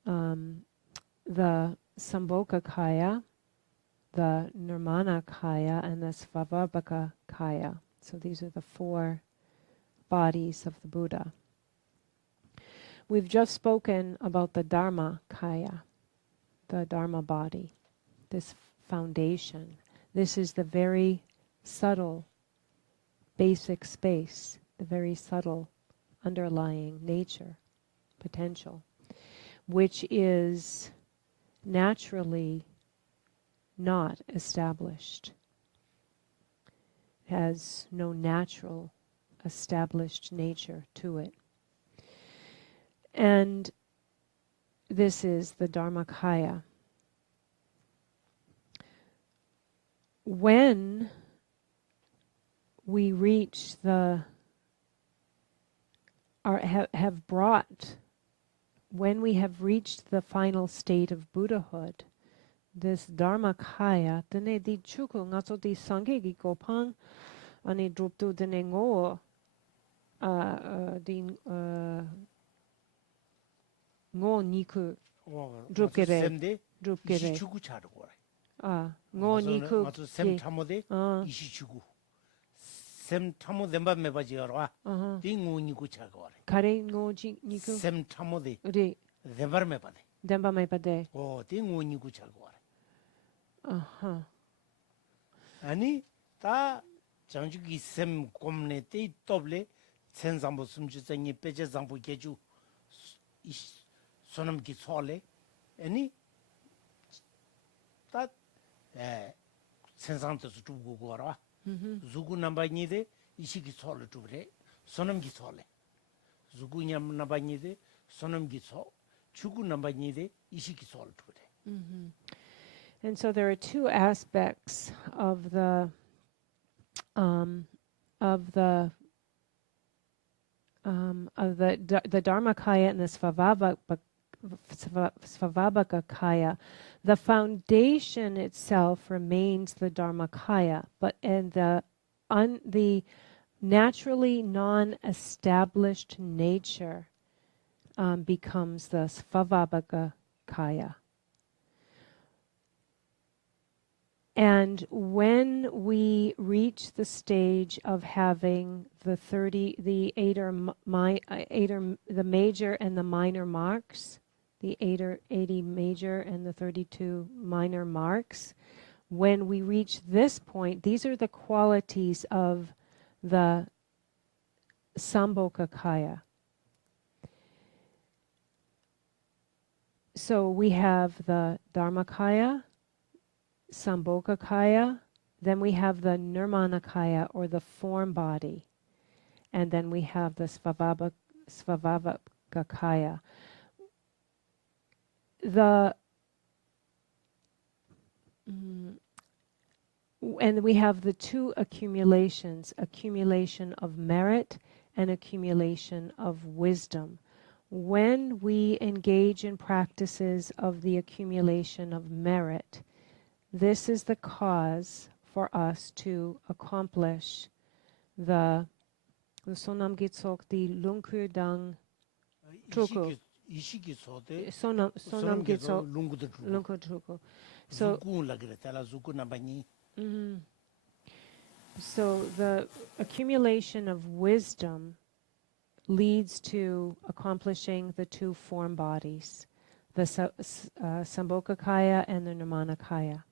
the Sambhogakaya, the Nirmana Kaya, and the Svabhabhaka Kaya. So these are the 4 bodies of the Buddha. We've just spoken about the Dharma Kaya, the Dharma body, this foundation. This is the very subtle, basic space, the very subtle underlying nature, potential, which is naturally not established, has no natural established nature to it. And this is the Dharmakaya. When we reach when we have reached the final state of Buddhahood, this Dharmakaya, dene di chuku ngaso di sangye gi gopang ani druptu dene ngo di ngo niku drupkere drupkere 이시 주구 차르고 그래. ngo niku 맞아 샘 참모데 이시 주구. 샘 참모 덴바 메바지 알아. 딩ngo 니고 차고 그래. 가레 ngo niku 샘 참모데 리 덴바 메바데. 덴바 메바데 딩ngo 니고 차고 그래. 아니 다 장주기 샘 곰네 때 더블에 센삼보 숨주생이 빼제 잠보 개주 이 소놈기 소래 아니 다 센삼도 주고 거라 주고 남바니데 이시기 소를 주래 소놈기 소래 주고 냠 남바니데 소놈기 소 주고 남바니데 이시기 소를 주래. And so there are 2 aspects of the Dharmakaya and the Svabhabhakaya. The foundation itself remains the Dharmakaya, but and the naturally non-established nature becomes the svabhavaka kaya. And when we reach the stage of having the the major and the minor marks, the 80 major and the 32 minor marks, when we reach this point, these are the qualities of the Sambhogakaya. So we have the Dharmakaya, Sambhogakaya, then we have the Nirmanakaya, or the form body, and then we have the Svabhavakaya. And we have the two accumulations, accumulation of merit and accumulation of wisdom. When we engage in practices of the accumulation of merit, this is the cause for us to accomplish the Sonam Gitsok, the Lungkur Dang Truku. Sonam Gitsok Lungkur Truku. So So the accumulation of wisdom leads to accomplishing the two form bodies, the Sambhogakaya and the Nirmanakaya.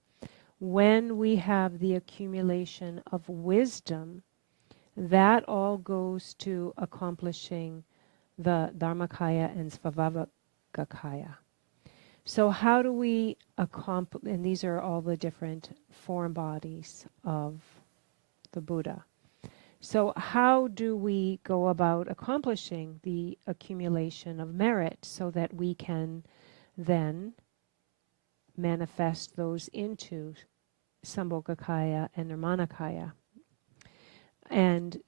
When we have the accumulation of wisdom, that all goes to accomplishing the Dharmakaya and Svabhavakaya. So how do we accomplish, and these are all the different form bodies of the Buddha. So how do we go about accomplishing the accumulation of merit so that we can then manifest those into Sambhogakaya and Nirmanakaya? And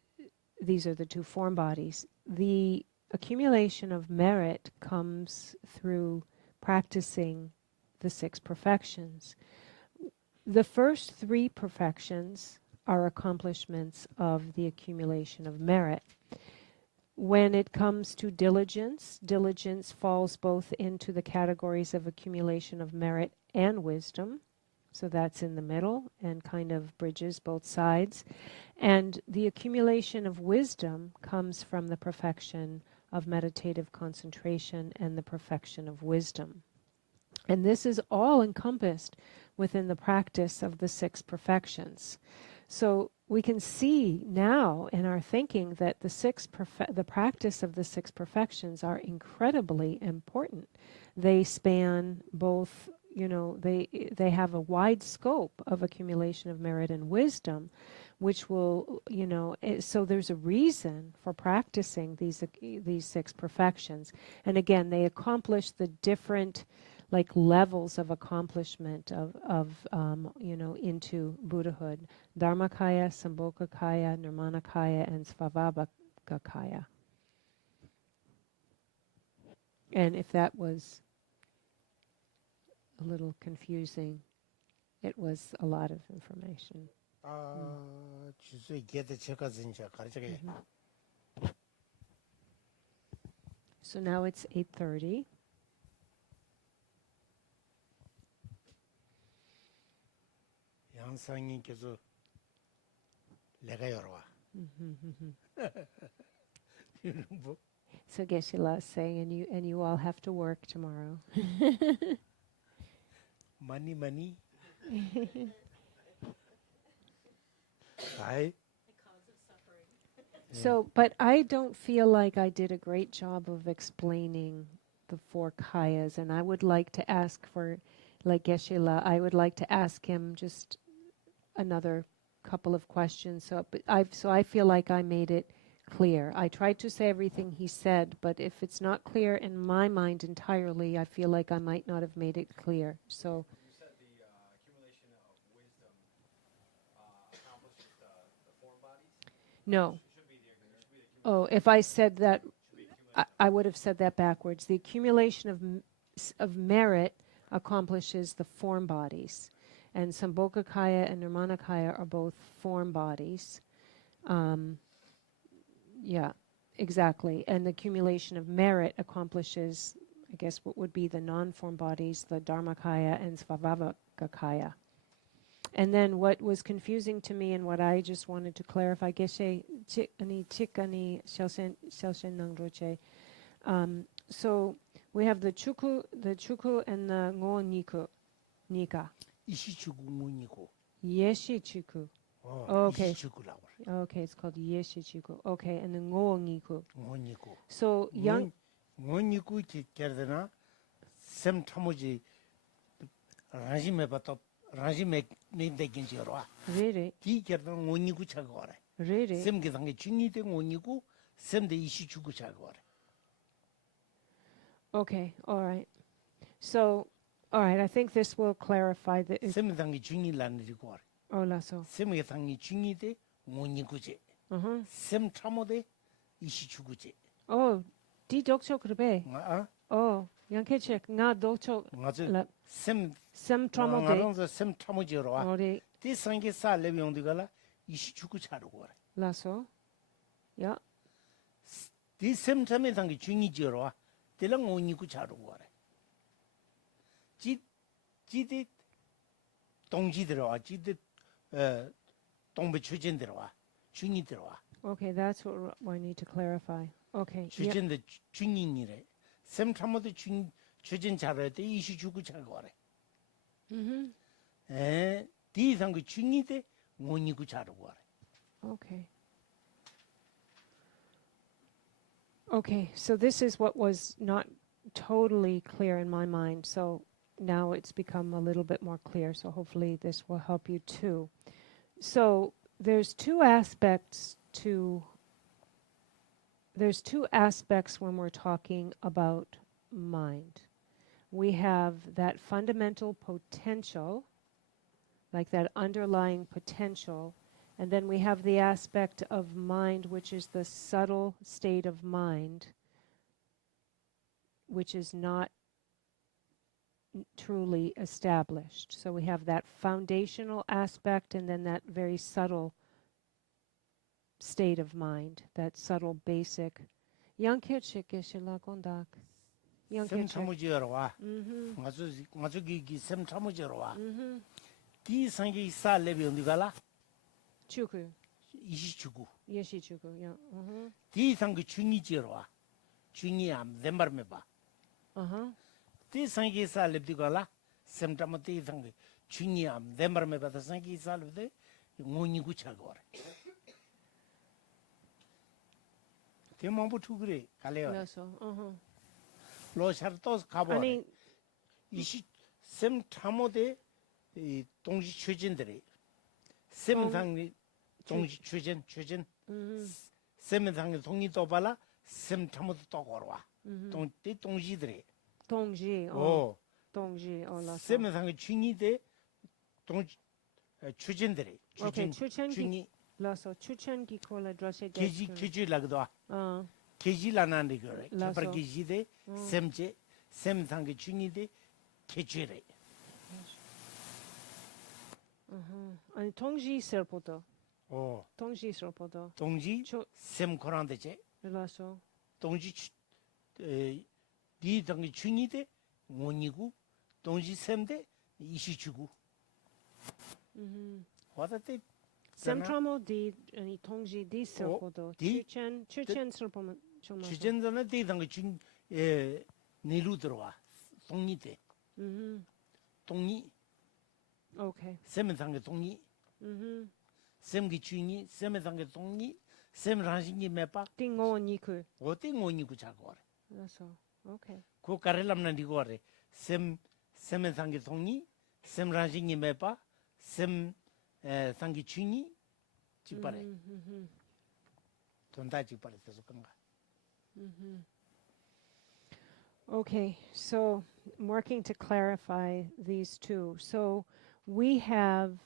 these are the two form bodies. The accumulation of merit comes through practicing the 6 perfections. The first 3 perfections are accomplishments of the accumulation of merit. When it comes to diligence, diligence falls both into the categories of accumulation of merit and wisdom. So that's in the middle and kind of bridges both sides. And the accumulation of wisdom comes from the perfection of meditative concentration and the perfection of wisdom. And this is all encompassed within the practice of the 6 perfections. So we can see now in our thinking that the practice of the 6 perfections are incredibly important. They span both, they have a wide scope of accumulation of merit and wisdom, which will, so there's a reason for practicing these 6 perfections. And again, they accomplish the different levels of accomplishment into Buddhahood: Dharmakaya, Sambhogakaya, Nirmanakaya, and Svabhavakaya. And if that was a little confusing, it was a lot of information. So now it's 8:30. 양상님께서 내가 열어와. So Geshe-la is saying, and you all have to work tomorrow. Money. Aye. So, but I don't feel like I did a great job of explaining the 4 kayas, and I would like to ask for, Geshe-la, I would like to ask him just another couple of questions. So I feel like I made it clear. I tried to say everything he said, but if it's not clear in my mind entirely, I feel like I might not have made it clear. So you said the accumulation of wisdom accomplishes the form bodies? no. Should be the Oh, if I said that, I would have said that backwards. The accumulation of merit accomplishes the form bodies. And Sambhogakaya and Nirmanakaya are both form bodies. Yeah, exactly. And the accumulation of merit accomplishes, I guess, what would be the non-form bodies, the Dharmakaya and Svabhavakaya. And then what was confusing to me and what I just wanted to clarify, geshe chikani shelshen nangroche. So we have the chuku and the ngo niku, nika. 이시추구 문이고. Yeshi chuku. Okay. 이시추구라고 그래. Okay, it's called yeshi chuku. Okay, and the ngo niku. 문이고. So young. 문이고 기르드나 샘 타무지 라지메 바토 라지메 네데긴지로와. Really? 디 기르드나 문이고 차고 그래. Really? 샘 기상게 중이데 문이고 샘데 이시추구 차고 그래. Okay, all right. So, all right, I think this will clarify the. 샘 당기 중이라는 거 그래. Oh, lasso. 샘 기상이 중이데 문이고지. 샘 타모데 이시추구지. Oh, di dokcho krbe. 아? Oh, yankeche nga dokcho. 맞아. 샘 Tramo de. 나랑서 샘 타모지로와. Ori 디 상게 살레 용디가라 이시추구 차로 그래. lasso. Yeah. 디 샘참에 당기 중이지로와. 대랑 오니고 차로 그래. 지디 동지 들어와. 지디 동배 추진 들어와. 중이 들어와. Okay, that's what I need to clarify. Okay. Yeah. 추진데 중인이래. 샘참모도 중 추진 차로 때 이시추구 차고 그래. 디 상기 중이데 오니고 차로 그래. Okay. Okay, so this is what was not totally clear in my mind. So now it's become a little bit more clear. So hopefully this will help you too. So there's two aspects when we're talking about mind. We have that fundamental potential, like that underlying potential. And then we have the aspect of mind, which is the subtle state of mind, which is not truly established. So we have that foundational aspect and then that very subtle state of mind, that subtle basic. 샘 참모지로와. 마주기 샘 참모지로와. 디 상기 살레 용디가라 Chuku. 이시추구. Yeshi chuku, yeah. 디 상기 중이지로와. 중이암 렘바르메 봐. 디 상기 살레디가라 샘타모 디 상기 중이암 렘바르메 바다 상기 살레데 모니구 차고 그래. 대망부 투그래 갈래요. Lasso. 로샤르토스 가보. 아니, 이시 샘타모데 이 동시 추진들이 샘상이 동시 추진 샘상의 동이 떠발라 샘타모도 또 걸어와. 동티 동시들이 Tongji. 오 Tongji. Oh, lasso. 샘상의 중이데 동 추진들이 Okay, 추진 추천기. 중이 Lasso. Chuchengi kola drashe 계지라고도 계지라나는 거래. 라서. 개발 계지데 샘제 샘상의 중이데 계지래. 아니, Tongji serpoto. 오 Tongji serpoto. 동지 저- 샘 코란데제 Lasso. 동지 니 당기 중이데 원이고 동지 샘데 이시주고 와다때 Semtramo di ani Tongji di serpoto. di- Chuchen serpomo. 주전자는 데 당기 중 내로 들어와 동이데 동이 Okay. 샘 당기 동이 샘기 중이 샘 당기 동이 샘 rangi 메파 Tingo niku. 어때 원이고 자고 Lasso. Okay. 그 가rel람나 니고래 샘 상기 동이 샘 rangi 메파 샘 상기 중이 집발에 돈다 집발에 돼서 그런가 Okay, so I'm working to clarify these two. So we have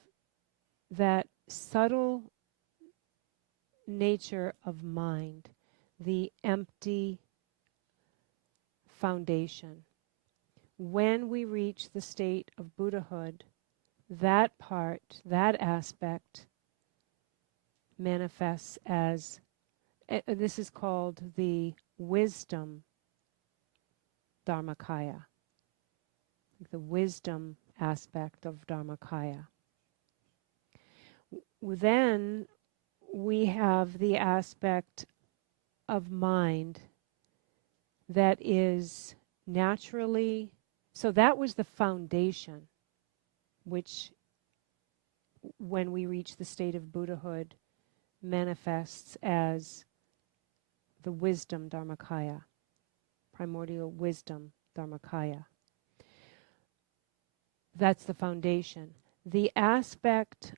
that subtle nature of mind, the empty foundation. When we reach the state of Buddhahood, that part, that aspect manifests as This is called the wisdom Dharmakaya, the wisdom aspect of Dharmakaya. Then we have the aspect of mind that is naturally, so that was the foundation, which when we reach the state of Buddhahood manifests as the wisdom Dharmakaya, primordial wisdom Dharmakaya. That's the foundation. The aspect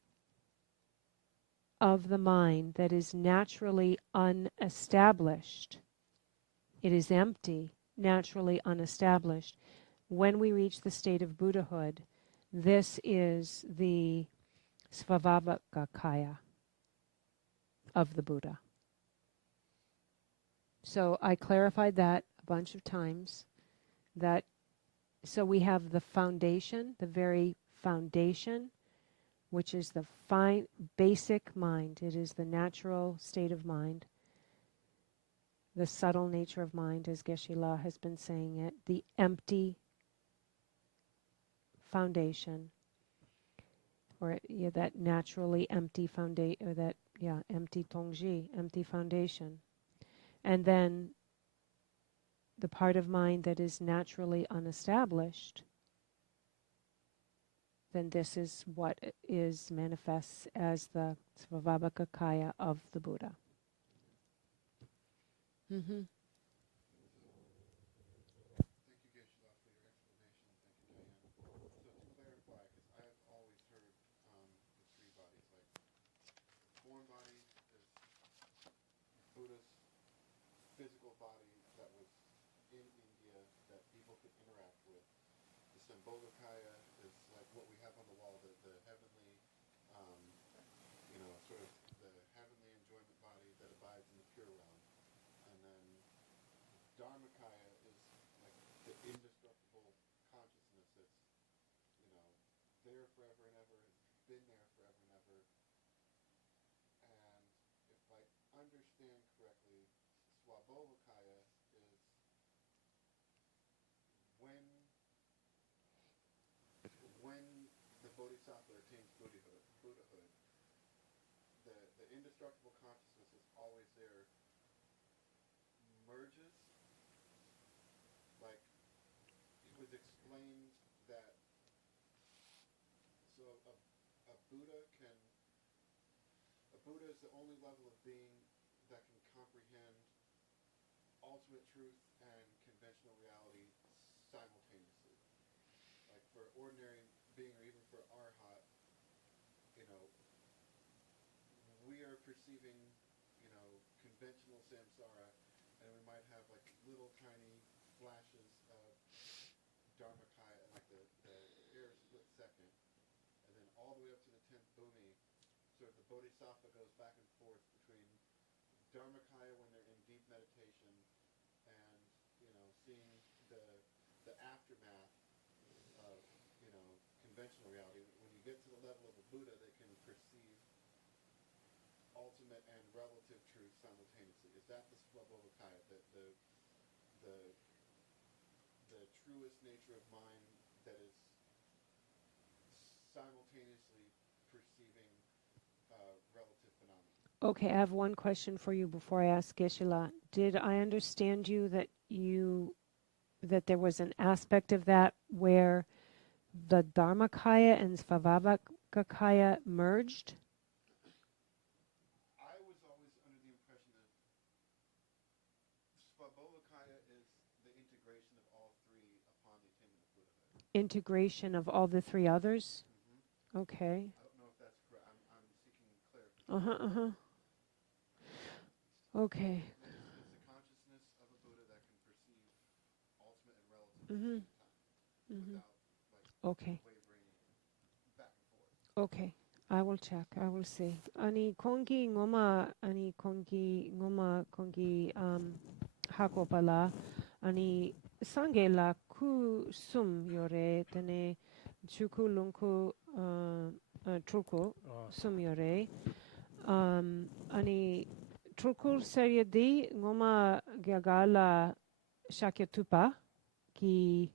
of the mind that is naturally unestablished, it is empty, naturally unestablished. When we reach the state of Buddhahood, this is the Svabhavakaya of the Buddha. So I clarified that a bunch of times. So we have the foundation, the very foundation, which is the fine, basic mind. It is the natural state of mind, the subtle nature of mind, as Geshe-la has been saying it, the empty foundation, or that naturally empty foundation, or that, empty tongji, empty foundation. And then the part of mind that is naturally unestablished, then this is what is manifests as the Svabhavakaya of the Buddha. Mm-hmm. Physical body that was in India that people could interact with. The Sambhogakaya is like what we have on the wall, the heavenly, sort of the heavenly enjoyment body that abides in the pure realm. And then Dharmakaya is like the indestructible consciousness that's, there forever and ever, has been there forever and ever. And if I understand correctly, Swabhovakaya is when the Bodhisattva attains Buddhahood, the indestructible consciousness is always there, merges. Like it was explained that so a Buddha is the only level of being that can comprehend ultimate truth and conventional reality simultaneously. Like for ordinary being or even for arhat, we are perceiving, conventional samsara, and we might have like little tiny flashes of Dharmakaya, like the air split second, and then all the way up to the 10th bhumi, sort of the Bodhisattva goes back and forth between Dharmakaya when they're in deep meditation and, seeing the aftermath of, conventional reality. When you get to the level of a Buddha, they can perceive ultimate and relative truth simultaneously. Is that the Svabhovakaya, the truest nature of mind that is simultaneously perceiving relative phenomena? Okay, I have one question for you before I ask Geshe-la. Did I understand you that there was an aspect of that where the Dharmakaya and Svabhavakaya merged? I was always under the impression that Svabhovakaya is the integration of all three upon the attainment of Buddhahood. Integration of all the three others? Mm-hmm. Okay. I don't know if that's correct. I'm seeking clarification. Okay. It's the consciousness of a Buddha that can perceive ultimate and relative Mm-hmm. at the same time without Okay. wavering back and forth. Okay. I will check. I will see. Ani kongi ngoma hakopala ani sange la ku sum yore tene chuku lunku truku sum yore ani trukur seria di ngoma gagala shakya ki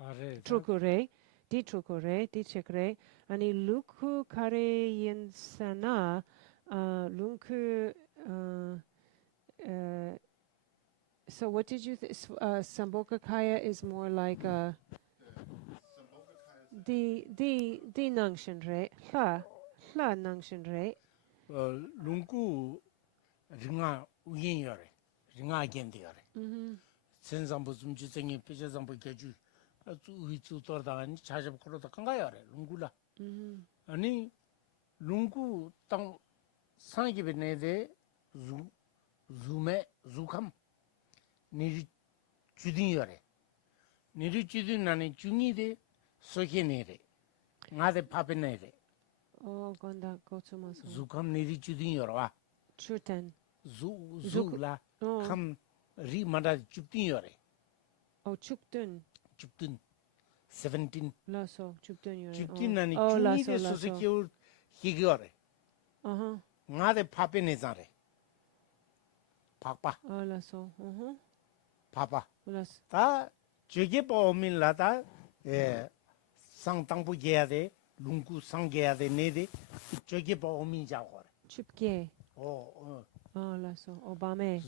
아래 trukure di chekre ani luku kare yensana lunku so what did you Samboka Kaya is more like a di nangshan re la nangshan re 룽구 링아 우긴여래 링아 겐디여래 sensambu sumchisengi pichasambu kechu uichu tordaani chachab kuroda kangayaare lungula ani lungu tang sangibe nede zume zukam niri chudin yore niri chudin nani chungi de soke nere ngade pape nere oh gonda gotsumaso zukam niri chudin yorwa chuten zula oh kam ri manda chuptin yore oh chukdun 17 laso chukdun yore chuptin nani oh chungi laso de laso soke higore ngade pape ne zare pakpa oh laso papa las 다 저게 보면라다 상 땅부 해야 돼 lungu sang 해야 돼 네데 저게 보면 자고 chupke 어 oh laso obame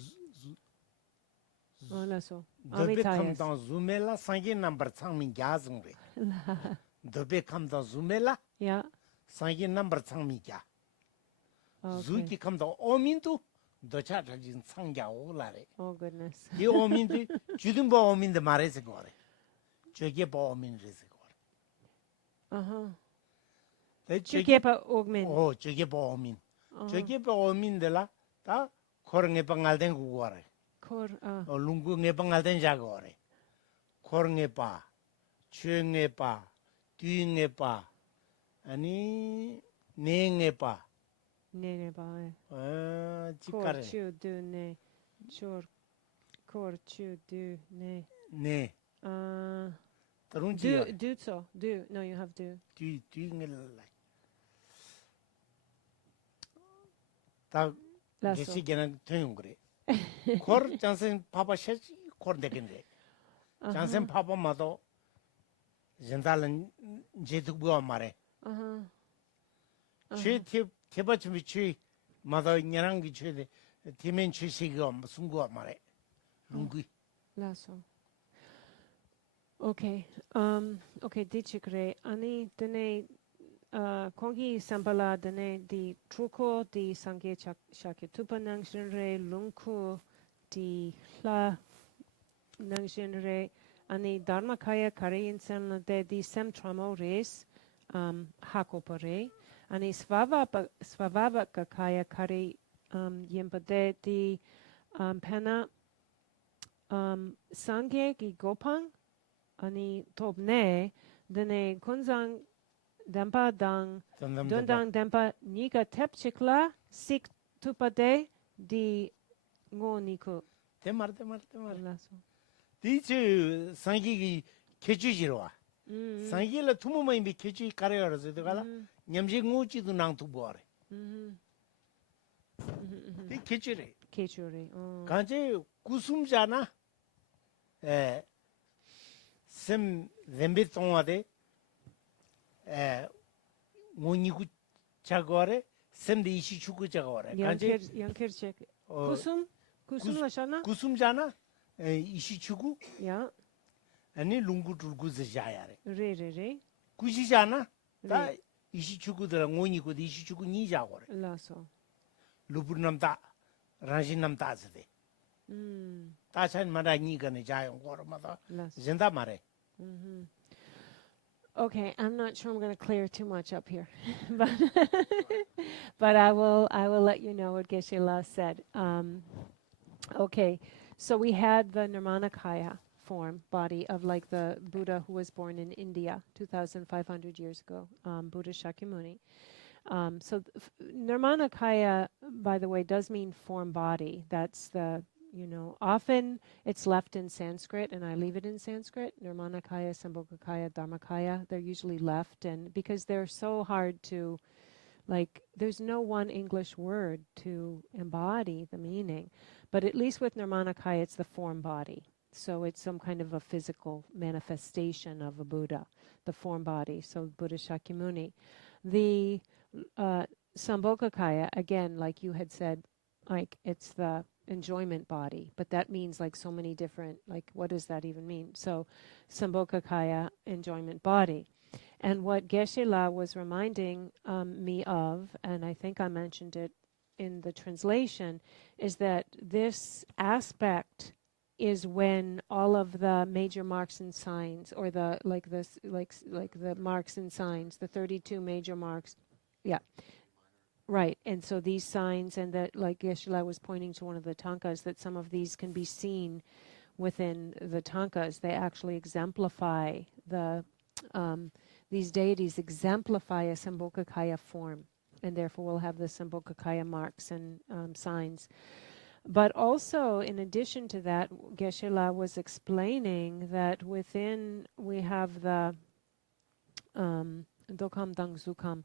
oh laso 더베 amitayas 감당 zumel라 상게 넘버 창민 야승래 더베 감당 zumel라 yeah 상게 넘버 창민 야 okay. zu기 감당 오민도 더차진 상게 오라래 oh goodness 이 오민도 주든 보 오민도 말해서 거래 저게 보 오민에서 거래 chukyepa ogmen 저게 보 오민 저게 보 오민들라 다 코르게 방알된 구거래 kor 룽구게 방알된 자거래 코르게 봐 추응게 봐 뒤응게 봐 아니 내응게 봐 nene ba 지가래 chu du ne chor kor chu du ne 네 do 그런지 do so do no you have do 뒤응게 다 laso 게시게는 되는 그래 코르 장생 파파 셰지 코르 되겠네 장생 파파마도 전달은 제두고 말해 최 대바침이 최 마다 년한기 최대 대면 최시가 무슨 거 말해 룽구 laso okay okay dichikre ani tene kongi sambala dene di truko di sangye shakya tupa nangshinre lungku di hla nangshinre ani dharmakaya kare insan de di sem tramo res hakopare ani svavava kakaya kare yempade di pena sangye ki gopang ani topne dene konzang dempa dang dondang dempa nika tepchikla sik tupade di ngo niku 대말 laso 디치 상기기 개주지로와 상기를 투모만 비 개주 가려서 들어가라 냠지 ngu지도 낭도 보아래 이 개주래 kechore 간제 구숨자나 셈 렘비 동화데 모니구 자고래 셈데 이시 주고 자고래 간제 yankerchek kusum lashana 구숨자나 이시 주고 ya 아니 룽구 둘구즈 자야래 re 구시잖아 다 이시 주고들 모니고 이시 주고 니 자고래 laso 루브남다 라진남다즈데 따찬 마다 니가네 자용 거마다 laso 젠다 말해 okay I'm not sure I'm going to clear too much up here but I will let you know what Geshe-la said okay so we had the Nirmanakaya form body of like the Buddha who was born in India 2,500 years ago Buddha Shakyamuni so Nirmanakaya by the way does mean form body that's the often it's left in Sanskrit and I leave it in Sanskrit Nirmanakaya, Sambhogakaya, Dharmakaya they're usually left and because they're so hard to Like, there's no one English word to embody the meaning, but at least with Nirmanakaya, it's the form body. So it's some kind of a physical manifestation of a Buddha, the form body. So Buddha Shakyamuni. The Sambhogakaya, again, like you had said, like it's the enjoyment body, but that means like so many different, like what does that even mean? So Sambhogakaya, enjoyment body. And what Geshe-la was reminding me of, and I think I mentioned it in the translation, is that this aspect is when all of the major marks and signs, or the like the marks and signs, the 32 major marks, yeah, right. And so these signs, and that, like Geshe-la was pointing to one of the tankas, that some of these can be seen within the tankas. They actually exemplify these deities exemplify a Sambhogakaya form, and therefore we'll have the Sambhogakaya marks and signs. But also, in addition to that, Geshe-la was explaining that within we have the Dokam Dang Zukam.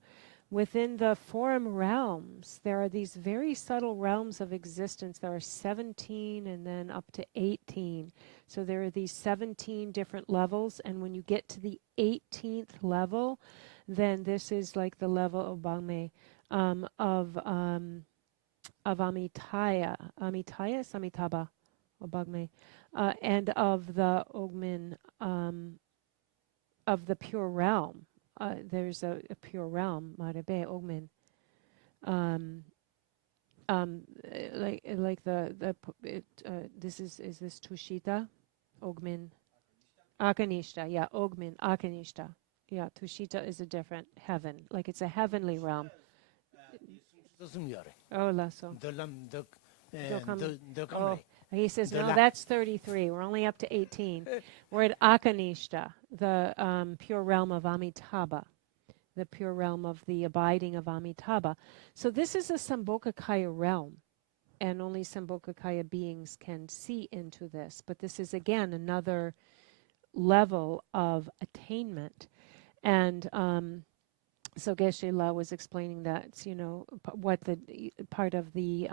Within the form realms, there are these very subtle realms of existence. There are 17 and then up to 18. So there are these 17 different levels, and when you get to the 18th level, then this is like the level of Bangme, of Amitaya, Samitaba, or Bangme, and of the Ogmin, of the pure realm. There's a pure realm, Marebe Ogmin. This is this Tushita, Ogmin, Akanishta, yeah, Ogmin, Akanishta, yeah. Tushita is a different heaven, like it's a heavenly realm. Oh, lasso. Oh, he says, no, that's 33. We're only up to 18. We're at Akanishta, the pure realm of Amitabha, the pure realm of the abiding of Amitabha. So this is a Sambhogakaya realm, and only Sambhogakaya beings can see into this. But this is, again, another level of attainment. And so Geshe-la was explaining that, what the part of the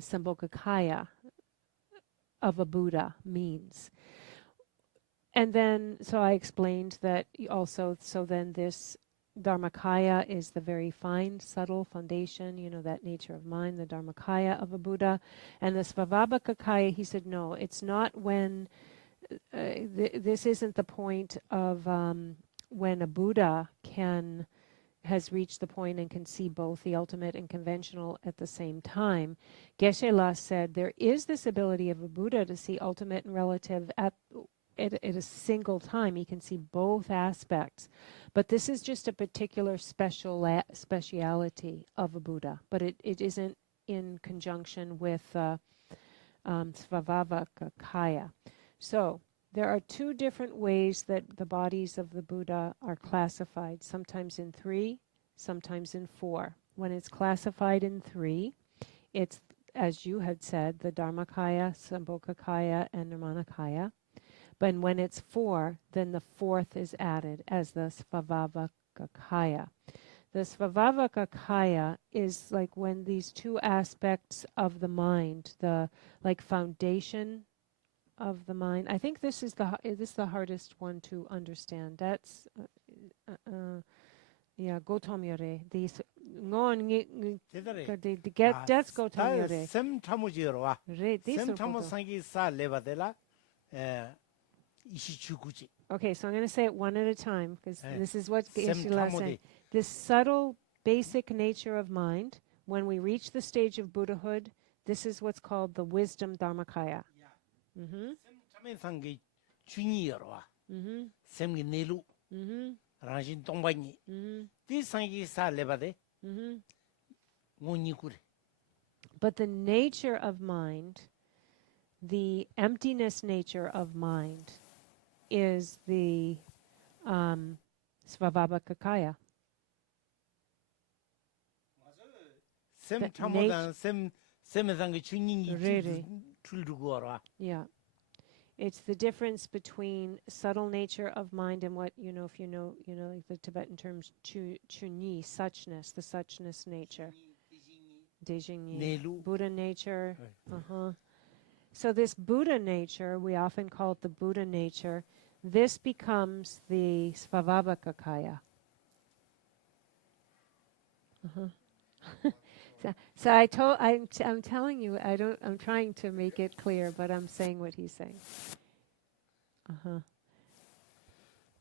Sambhogakaya of a Buddha means. And then, so I explained that also, so then this Dharmakaya is the very fine, subtle foundation, that nature of mind, the Dharmakaya of a Buddha. And the Svabhavakaya, he said, no, it's not when, this isn't the point of when a Buddha has reached the point and can see both the ultimate and conventional at the same time. Geshe-la said there is this ability of a Buddha to see ultimate and relative at a single time. He can see both aspects. But this is just a particular speciality of a Buddha. But it isn't in conjunction with Svabhavakaya. So there are two different ways that the bodies of the Buddha are classified, sometimes in 3, sometimes in 4. When it's classified in 3, it's, as you had said, the Dharmakaya, Sambhogakaya, and Nirmanakaya. But when it's 4, then the 4th is added as the Svabhavakaya. The Svabhavakaya is like when these two aspects of the mind, the like foundation of the mind. I think this is the hardest one to understand. That's Gotomyore. These that's Gotomyore. Sem tamujiroa. Sem tamusangi sa levadela ishichukuchi. Okay, so I'm going to say it one at a time because this is what Geshe-la is saying. This subtle, basic nature of mind, when we reach the stage of Buddhahood, this is what's called the wisdom Dharmakaya. Sem juniorwa. Sem nelu. Rajin tombani. This sangi sa levade. But the nature of mind, the emptiness nature of mind, is the Svabhavakaya. Sem tamudan sem sangi chuningi tulduguara. Yeah. It's the difference between subtle nature of mind and what, if like the Tibetan terms, chunyi, suchness, the suchness nature. Dejingyi. Nelu. Buddha nature. Right. So this Buddha nature, we often call it the Buddha nature, this becomes the Svabhavakakaya. So I'm telling you, I'm trying to make it clear, but I'm saying what he's saying.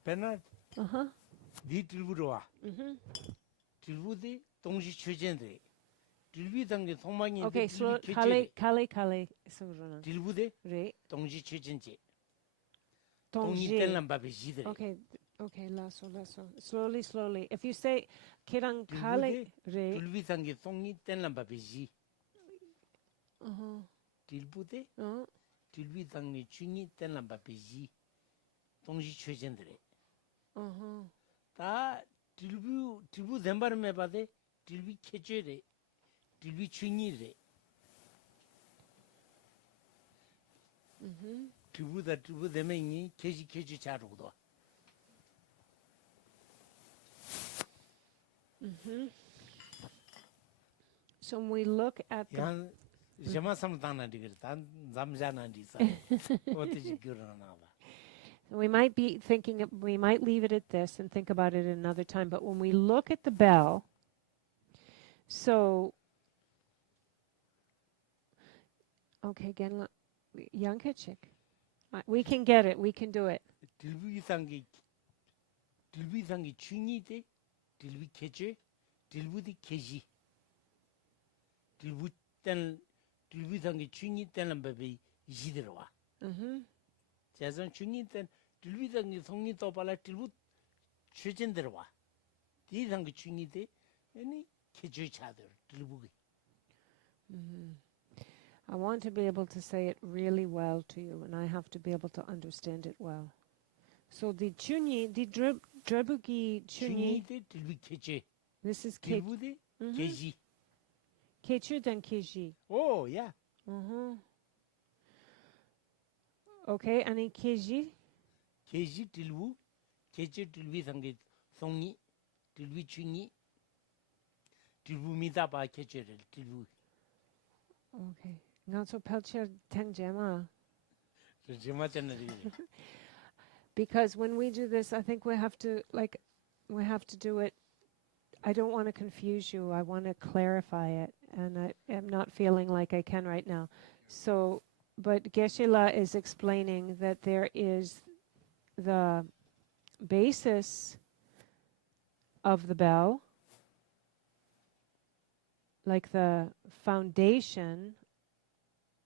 Pena Uh-huh. di tilbuwa. Tilbudi 동시 최전데. tilbi dange thongmanyi Okay, slow, kale, sungruna. tilbude Re, 동시 최전제. 동이 tongji. 텔란 밥이 지들이. Okay, lasso. Slowly. If you say kirang kale, re. tilbi dange 동이 텔란 밥이 지. tilbude tilbi dange 중이 텔란 밥이 지. 동시 최전들이. 다 tilbu 덴바르메 바데 tilbi 캐제레. tilbi 중이레. tilbu 되면이 캐지 자루도. So when we look at the 양 제마삼다나 디그 단 잠자나 디사. 어떻게 그러나 봐. we might leave it at this and think about it another time, but when we look at the bell, so okay, again, Yankachik. We can get it. We can do it. tilbi 상기 중이데 tilbi 캐제 tilbu디 캐지. tilbi 상기 중이 때는 법이 이들어와. 자선 중이 때 tilbi 상기 성이 또 발라 tilbu 최전 들어와. 이 상기 중이데 아니 캐제 차들 tilbu기. I want to be able to say it really well to you, and I have to be able to understand it well. So the chunyi, the drebugi chunyi, 중이데 tilbi 캐제. this is tilbu디 캐지. kechu then keji. Oh, yeah. Okay, and in keji, 캐지 tilbu 캐제 tilbi 상기 성이 tilbi 중이 tilbu 미다바 캐제를 tilbu. okay. Not so pelcher tenjema. Because when we do this, I think we have to do it. I don't want to confuse you. I want to clarify it, and I am not feeling like I can right now. So, but Geshe-la is explaining that there is the basis of the bell, like the foundation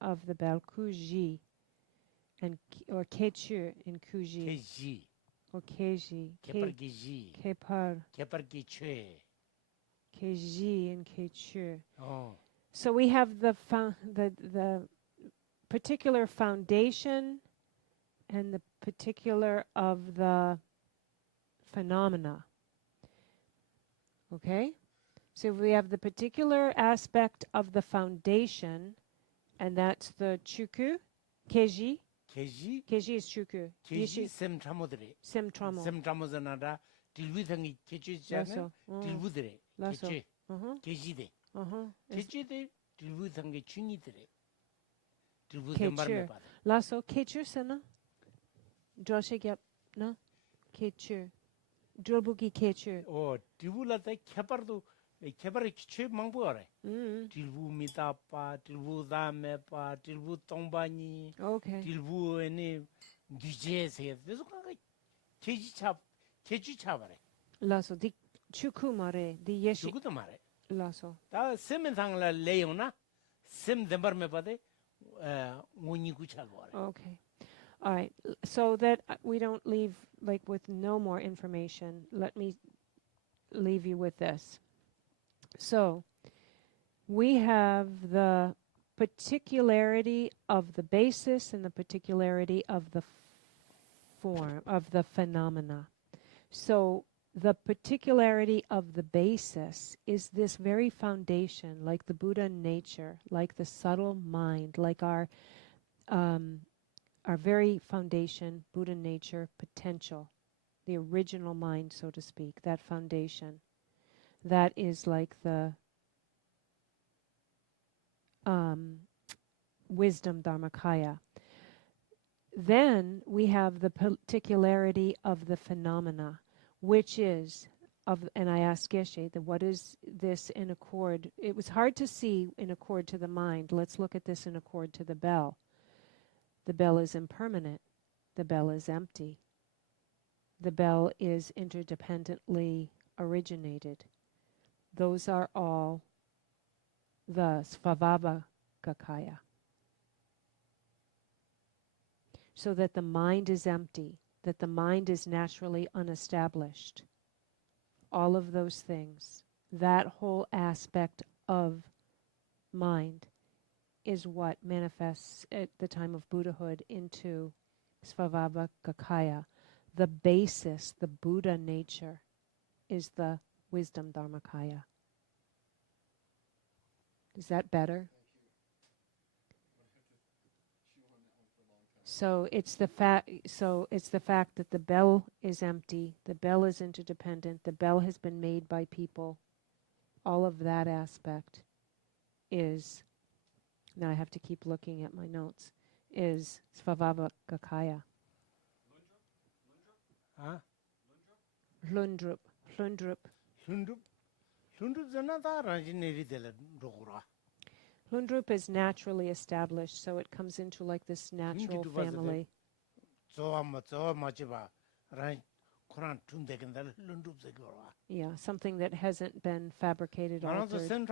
of the bell, kuji, or kechu in kuji, 캐지. or keji, 개par기지. kepar, 개par기최. keji and kechu. 어. So we have the particular foundation and the particular of the phenomena. Okay? So we have the particular aspect of the foundation, and that's the chuku, keji. 캐지. Keji is chuku. 캐지 샘트라모들이. Semtramo. 샘트라모즈나라 딜부상이 캐지잖아. 딜부들이. Lasso. 캐지. 캐지데. 캐지데 딜부상이 중이들이. 딜부들 말을 받아. Lasso kechu sana. Joshegyap na. Kechu. Drobugi kechu. 어, 딜부라다 개par도 개par이 최 망보래. 딜부 미다파, 딜부 다메파, 딜부 동바니. Okay. 딜부 에니 디제세. 그래서 캐지 차버래. Lasso di chuku mare di yeshi. 죽어도 말해. Lasso. 다 세면상라 레요나 셈 덴바르메 바데 원이 구차고. Okay. All right. So that we don't leave with no more information, let me leave you with this. So we have the particularity of the basis and the particularity of the form, of the phenomena. So the particularity of the basis is this very foundation, like the Buddha nature, like the subtle mind, like our our very foundation, Buddha nature, potential, the original mind, so to speak, that foundation, that is like the wisdom Dharmakaya. Then we have the particularity of the phenomena, which is and I asked Geshe, what is this in accord? It was hard to see in accord to the mind. Let's look at this in accord to the bell. The bell is impermanent. The bell is empty. The bell is interdependently originated. Those are all the Svabhavakaya. So that the mind is empty, that the mind is naturally unestablished. All of those things, that whole aspect of mind is what manifests at the time of Buddhahood into Svabhavakaya. The basis, the Buddha nature, is the wisdom Dharmakaya. Is that better? So it's the fact that the bell is empty, the bell is interdependent, the bell has been made by people. All of that aspect is, now I have to keep looking at my notes, is Svabhavakaya. Huh? Hlundrup. Lundup zanata ranjineri dele rogura. Hlundrup is naturally established, so it comes into like this natural family. Yeah, something that hasn't been fabricated, altered.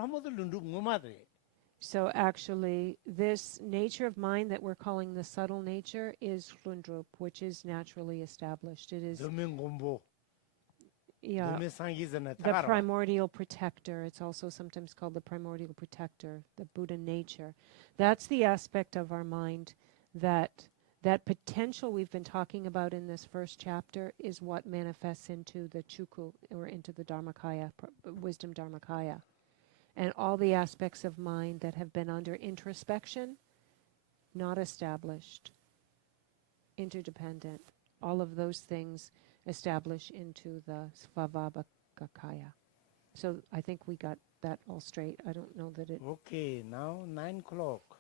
So actually, this nature of mind that we're calling the subtle nature is Hlundrup, which is naturally established. It is the primordial protector. It's also sometimes called the primordial protector, the Buddha nature. That's the aspect of our mind that potential we've been talking about in this first chapter is what manifests into the Chukku, or into the Dharmakaya, wisdom Dharmakaya. And all the aspects of mind that have been under introspection, not established, interdependent, all of those things establish into the Svabhavakaya. So I think we got that all straight. I don't know that it... Okay, now 9 o'clock.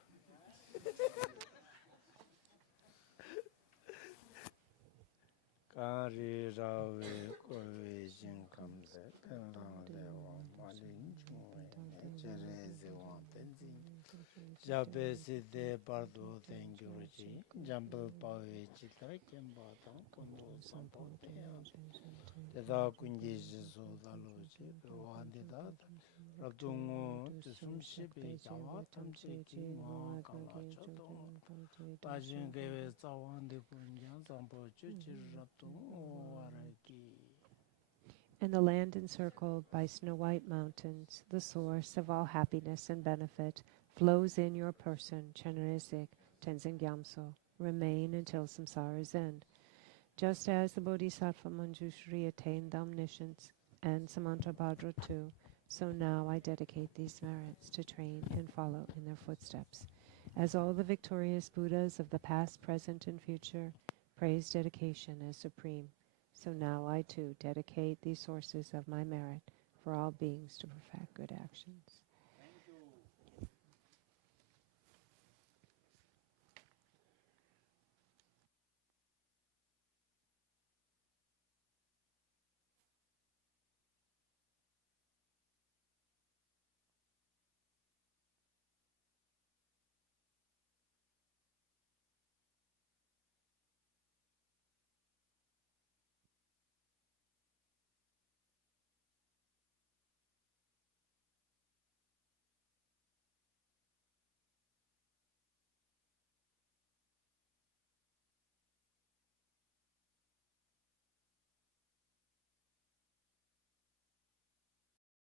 Kari rave kove jin kamse, kanrande wa malin chungwe, chereze wa tenzin. Jabe siddhe bardo tengyurji, jambal pawe chitra kemba tang kondo sampo teyan. Teda kunji jiso daloji, wandi dat, rabdungu tisum shibi jawa tamche ki ma kala chodong. Tajin gewe zawandi kunjan sampo chuchir rabdungu waraki. And the land encircled by snow-white mountains, the source of all happiness and benefit, flows in your person, Chenrezig, Tenzin Gyamso. Remain until samsara's end. Just as the Bodhisattva Manjushri attained omniscience, and Samantabhadra too, so now I dedicate these merits to train and follow in their footsteps. As all the victorious Buddhas of the past, present, and future praise dedication as supreme, so now I too dedicate these sources of my merit for all beings to perfect good actions.